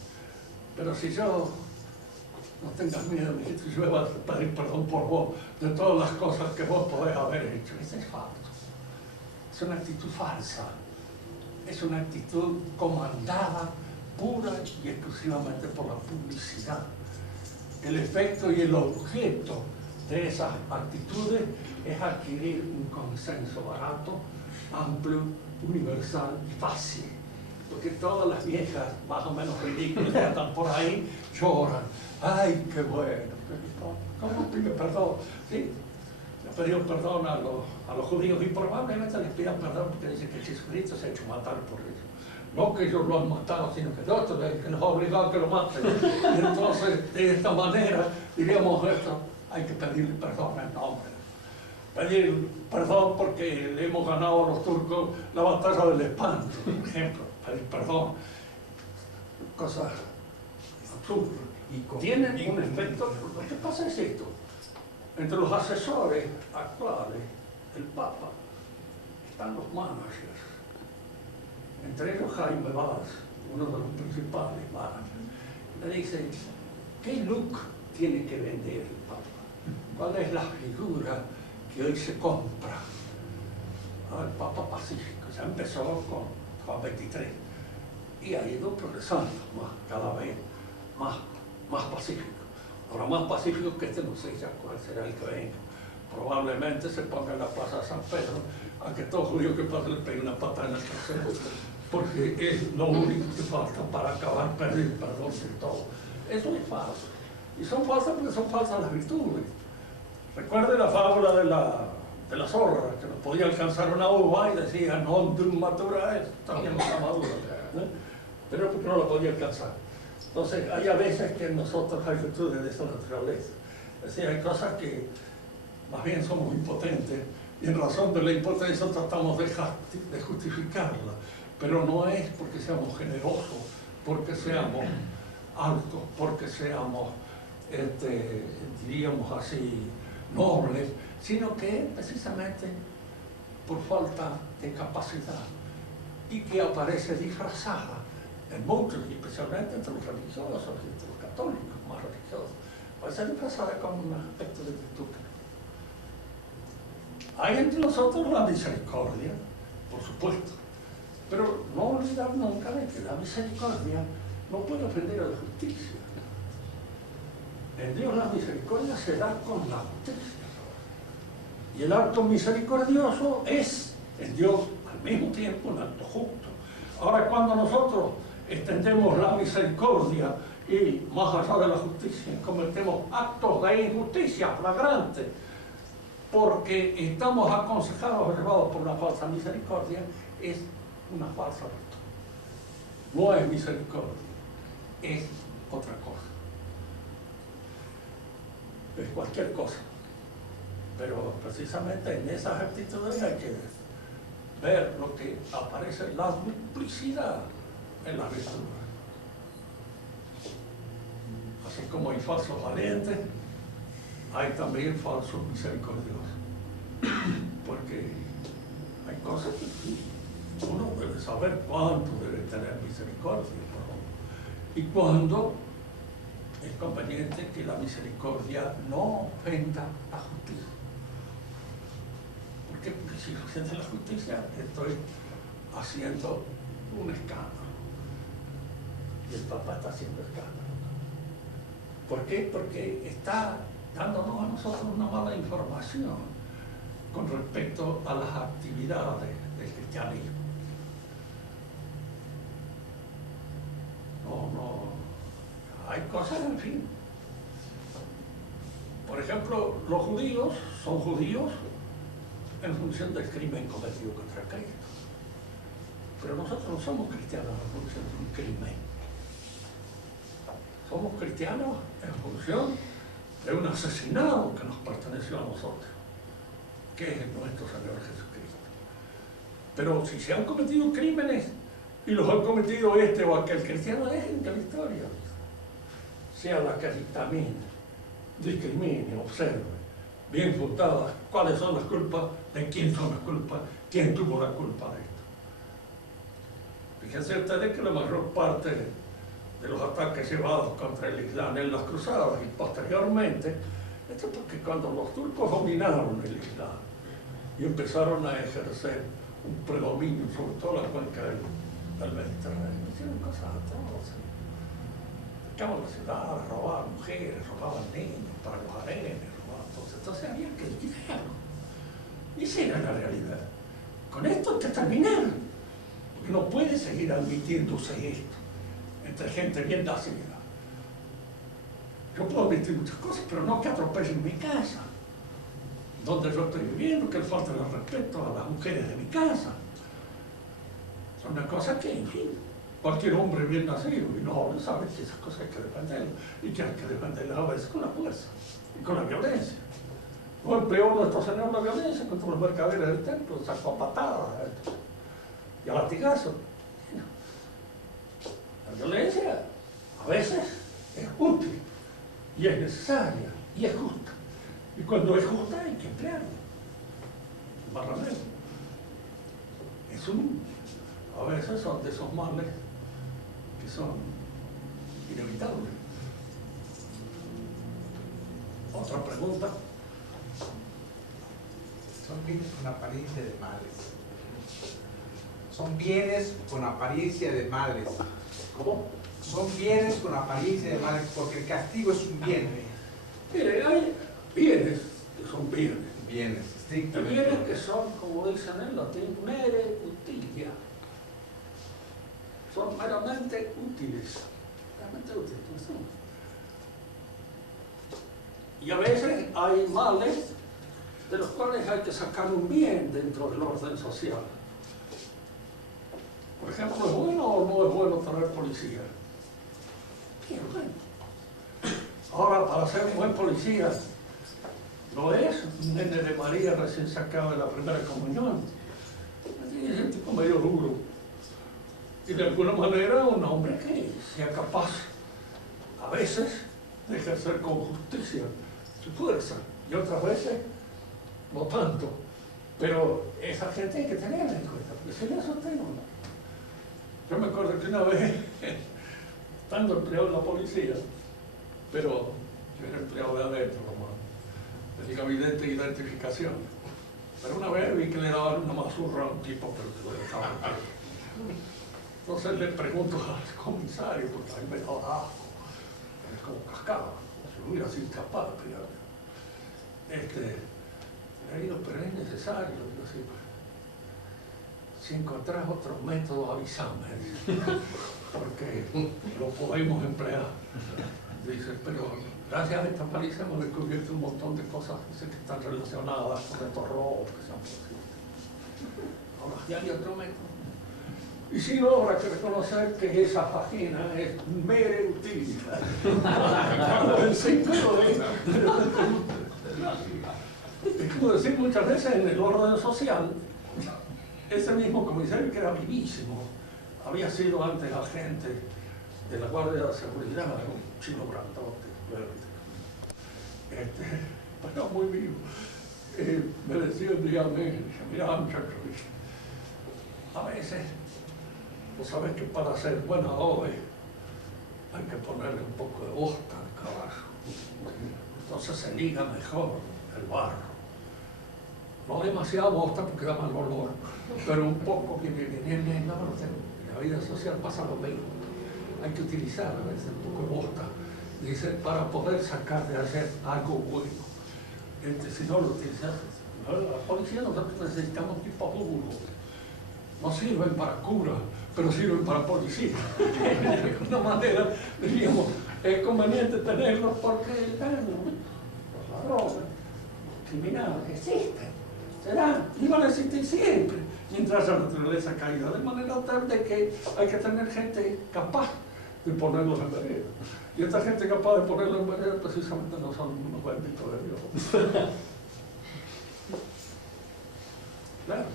Pero si yo, no tengas miedo, mijito, yo voy a pedir perdón por vos de todas las cosas que vos podés haber hecho. Eso es falso. Es una actitud falsa. Es una actitud comandada pura y exclusivamente por la publicidad. El efecto y el objeto de esas actitudes es adquirir un consenso barato, amplio, universal y fácil. Porque todas las viejas, más o menos ridículas, que están por ahí, lloran. ¡Ay, qué bueno! ¿Cómo pide perdón? ¿Sí? Le pidió perdón a los judíos y probablemente les pidan perdón porque dicen que Jesucristo se ha hecho matar por ellos. No que ellos lo han matado, sino que otros que los ha obligado a que lo maten. Y entonces, de esta manera, diríamos esto, hay que pedirle perdón en nombre. Pedir perdón porque le hemos ganado a los turcos la batalla del Espanto, por ejemplo. Pedir perdón. Cosas absurdas. Tienen un efecto. Lo que pasa es esto. Entre los asesores actuales del Papa están los managers. Entre ellos Jaime Valls, uno de los principales managers. Le dicen, ¿qué look tiene que vender el Papa? ¿Cuál es la figura que hoy se compra? El Papa Pacífico. Ya empezó con Juan XXIII y ha ido progresando cada vez más pacífico. Ahora, más pacífico que este, no sé ya cuál será el que venga. Probablemente se ponga en la plaza de San Pedro a que todo judío que pase le pegue una patada en el trasero, porque es lo único que falta para acabar perdiendo perdón de todo. Eso es falso. Y son falsas porque son falsas las virtudes. Recuerde la fábula de la zorra, que no podía alcanzar una uva y decía, no dum matura es, todavía no está madura. Pero porque no la podía alcanzar. Entonces, hay a veces que en nosotros hay virtudes de esa naturaleza. Es decir, hay cosas que más bien somos impotentes y en razón de la impotencia tratamos de justificarla. Pero no es porque seamos generosos, porque seamos altos, porque seamos, diríamos así, nobles, sino que es precisamente por falta de capacidad y que aparece disfrazada en muchos, y especialmente entre los religiosos, entre los católicos más religiosos, aparece disfrazada como un aspecto de virtud. Hay entre nosotros la misericordia, por supuesto, pero no olvidar nunca de que la misericordia no puede ofender a la justicia. En Dios la misericordia se da con la justicia. Y el acto misericordioso es, en Dios, al mismo tiempo, un acto justo. Ahora, cuando nosotros extendemos la misericordia y más allá de la justicia, cometemos actos de injusticia flagrante, porque estamos aconsejados o llevados por una falsa misericordia, es una falsa virtud. No es misericordia, es otra cosa. Es cualquier cosa. Pero precisamente en esas actitudes hay que ver lo que aparece, la duplicidad en la virtud. Así como hay falsos valientes, hay también falsos misericordiosos. Porque hay cosas que uno debe saber cuánto debe tener misericordia, ¿no? Y cuándo es conveniente que la misericordia no ofenda la justicia. ¿Por qué? Porque si ofende la justicia, estoy haciendo un escándalo. Y el Papa está haciendo escándalo. ¿Por qué? Porque está dándonos a nosotros una mala información con respecto a las actividades del cristianismo. No, hay cosas, en fin. Por ejemplo, los judíos son judíos en función del crimen cometido contra Cristo. Pero nosotros no somos cristianos en función de un crimen. Somos cristianos en función de un asesinado que nos perteneció a nosotros, que es nuestro Señor Jesucristo. Pero si se han cometido crímenes y los han cometido este o aquel cristiano, dejen que la historia sea la que dictamine, discrimine, observe, bien fundada, cuáles son las culpas, de quién son las culpas, quién tuvo la culpa de esto. Fíjense ustedes que la mayor parte de los ataques llevados contra el Islam en las cruzadas y posteriormente, esto es porque cuando los turcos dominaron el Islam y empezaron a ejercer un predominio sobre toda la cuenca del Mediterráneo, hicieron cosas atroces. Sacaban la ciudad, robaban mujeres, robaban niños para los harenes, robaban todo. Entonces había que liquidarlo. Y esa era la realidad. Con esto hay que terminar. Porque no puede seguir admitiéndose esto entre gente bien nacida. Yo puedo admitir muchas cosas, pero no que atropellen mi casa, donde yo estoy viviendo, que le falte el respeto a las mujeres de mi casa. Son una cosa que, en fin, cualquier hombre bien nacido y noble sabe que esas cosas hay que defenderlas y que hay que defenderlas a veces con la fuerza y con la violencia. No empleó nuestro Señor la violencia contra los mercaderes del templo, sacó a patadas y a latigazos. La violencia a veces es útil y es necesaria y es justa. Y cuando es justa hay que emplearla. Más remedio. A veces son de esos males que son inevitables. Otra pregunta. Son bienes con apariencia de males. Son bienes con apariencia de males. ¿Cómo? Son bienes con apariencia de males, porque el castigo es un bien. Mire, hay bienes que son bienes. Bienes, Hay estrictamente. bienes que son, como dicen en latín, mere utilia. Son meramente útiles. Meramente útiles. Y a veces hay males de los cuales hay que sacar un bien dentro del orden social. Por ejemplo, ¿es bueno o no es bueno tener policía? Bien, bueno. Ahora, para ser un buen policía, no es un nene de María recién sacado de la primera comunión. Es un tipo medio duro. Y de alguna manera un hombre que sea capaz, a veces, de ejercer con justicia su fuerza. Y otras veces, no tanto. Pero esa gente hay que tenerla en cuenta, porque si no, eso no. Yo me acuerdo que una vez, estando empleado en la policía, pero yo era empleado de adentro, como del gabinete de identificación. Pero una vez vi que le daban una mazurra a un tipo, pero que lo dejaba preso. Entonces le pregunto al comisario, porque a mí me daba asco, es como cascaba, si hubiera sido capaz de pegar. Le digo, pero es necesario, digo así. Si encontrás otro método, avísame, porque lo podemos emplear. Dice, pero gracias a esta paliza hemos descubierto un montón de cosas que están relacionadas con estos robos que se han producido. Ahora ya hay otro método. Y si no, habrá que reconocer que esa página es mere utilidad. Es como decir muchas veces en el orden social, ese mismo comisario que era vivísimo, había sido antes agente de la Guardia de Seguridad, un chino grandote, pero muy vivo. Me decía un día, mira muchacho, a veces, vos sabés que para hacer buen adobe hay que ponerle un poco de bosta al caballo. Entonces se liga mejor el barro. No demasiada bosta porque da mal olor, pero un poco que en la vida social pasa lo mismo. Hay que utilizar a veces un poco de bosta, dice, para poder sacar de hacer algo bueno. Si no lo utilizas, la policía nosotros necesitamos tipos duros. No sirven para cura, pero sirven para policía. De alguna manera, diríamos, es conveniente tenerlos porque el daño, los ladrones, los criminales existen, serán, y van a existir siempre, mientras la naturaleza caiga. De manera tal de que hay que tener gente capaz de ponerlos en vereda. Y esta gente capaz de ponerlos en vereda precisamente no son unos benditos de Dios. Claro.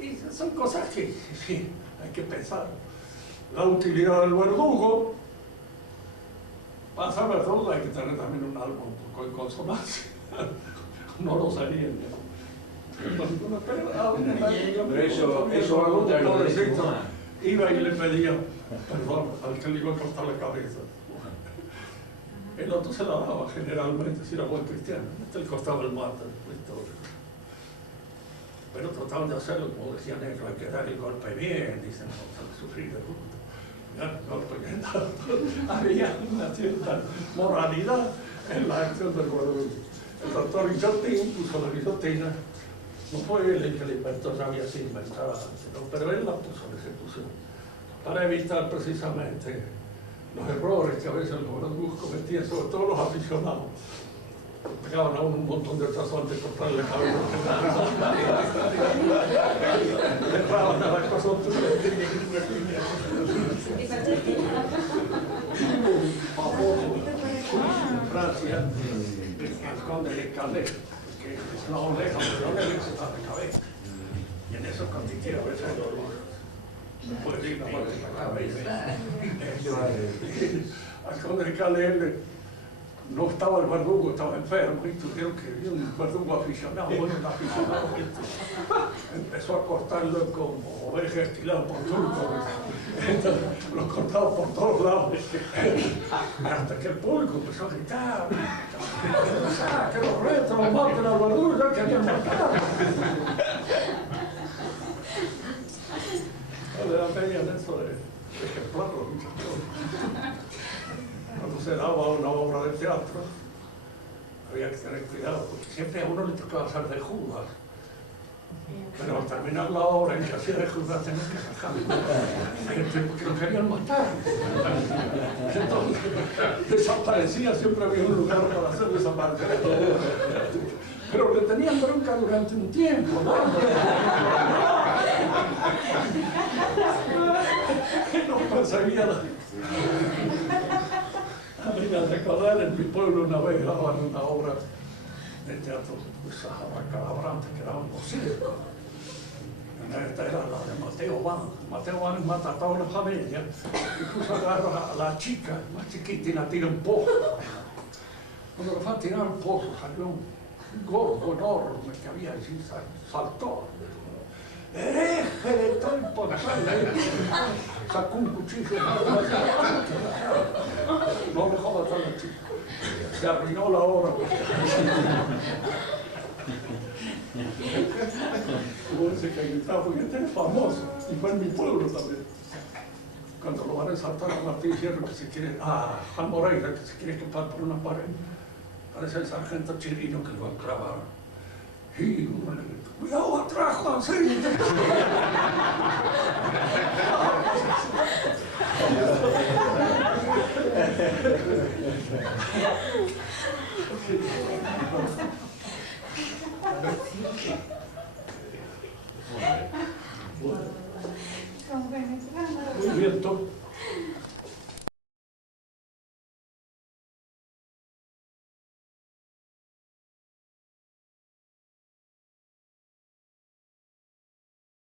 Y son cosas que sí, hay que pensar. La utilidad del verdugo, para saber todo hay que tener también un alma un poco en consonancia. No lo sabía. Pero eso va contra el derecho humano. Iba y le pedía perdón al que le iba a cortar la cabeza. El otro se la daba generalmente, si era buen cristiano. Este le cortaba el mate. Pero trataban de hacerlo, como decían ellos, hay que dar el golpe bien, dicen, no sufrir de gusto. Dar el golpe bien dado. Había una cierta moralidad en la acción del verdugo. El doctor Guillotín puso la guillotina. No fue él el que la inventó, ya había sido inventada antes, ¿no? Pero él la puso en ejecución para evitar precisamente los errores que a veces los verdugos cometían, sobre todo los aficionados. Pegaban a uno un montón de tazos antes de cortarle la cabeza. Le entraban a la cosa. En Francia, el conde de Calais, que es una oreja, pero no le está de cabeza. Y en esos contiqueros a veces no puede ir la muerte en la cabeza. Al conde de Calais no estaba el verdugo, estaba enfermo, y tuvieron que ir un verdugo aficionado, bueno, un aficionado, empezó a cortarlo como oveja estilada por turco, lo cortaba por todos lados, hasta que el público empezó a gritar, que los retos, los maten al verdugo, ya querían matar. Le dan media en eso de ejemplarlo, muchas cosas. Cuando se daba una obra de teatro, había que tener cuidado, porque siempre a uno le tocaba hacer de Judas. Pero al terminar la obra, el que hacía de Judas tenía que sacar, porque lo querían matar. Entonces, desaparecía, siempre había un lugar para hacer desaparecer la obra. Pero le tenían bronca durante un tiempo, ¿no? Nos perseguía a mí me recordar, en mi pueblo una vez daban una obra de teatro, esas abacalabrantes que daban los circos. Esta era la de Mateo Van. Mateo Van mata a toda una familia, incluso agarra a la chica más chiquita y la tira un pozo. Cuando le fue a tirar el pozo salió un gordo enorme que había allí, saltó. ¡Hereje de todo el poder! Sacó un cuchillo, no dejó matar a la chica. Se arruinó la obra. Como ese que gritaba, porque este es famoso, y fue en mi pueblo también. Cuando lo van a saltar a Martín Fierro, que se quiere, Juan Moreira, que se quiere escapar por una pared, parece el sargento Chirino que lo va a clavar. Y uno le grita, ¡cuidado atrás, Juancito! Muy bien,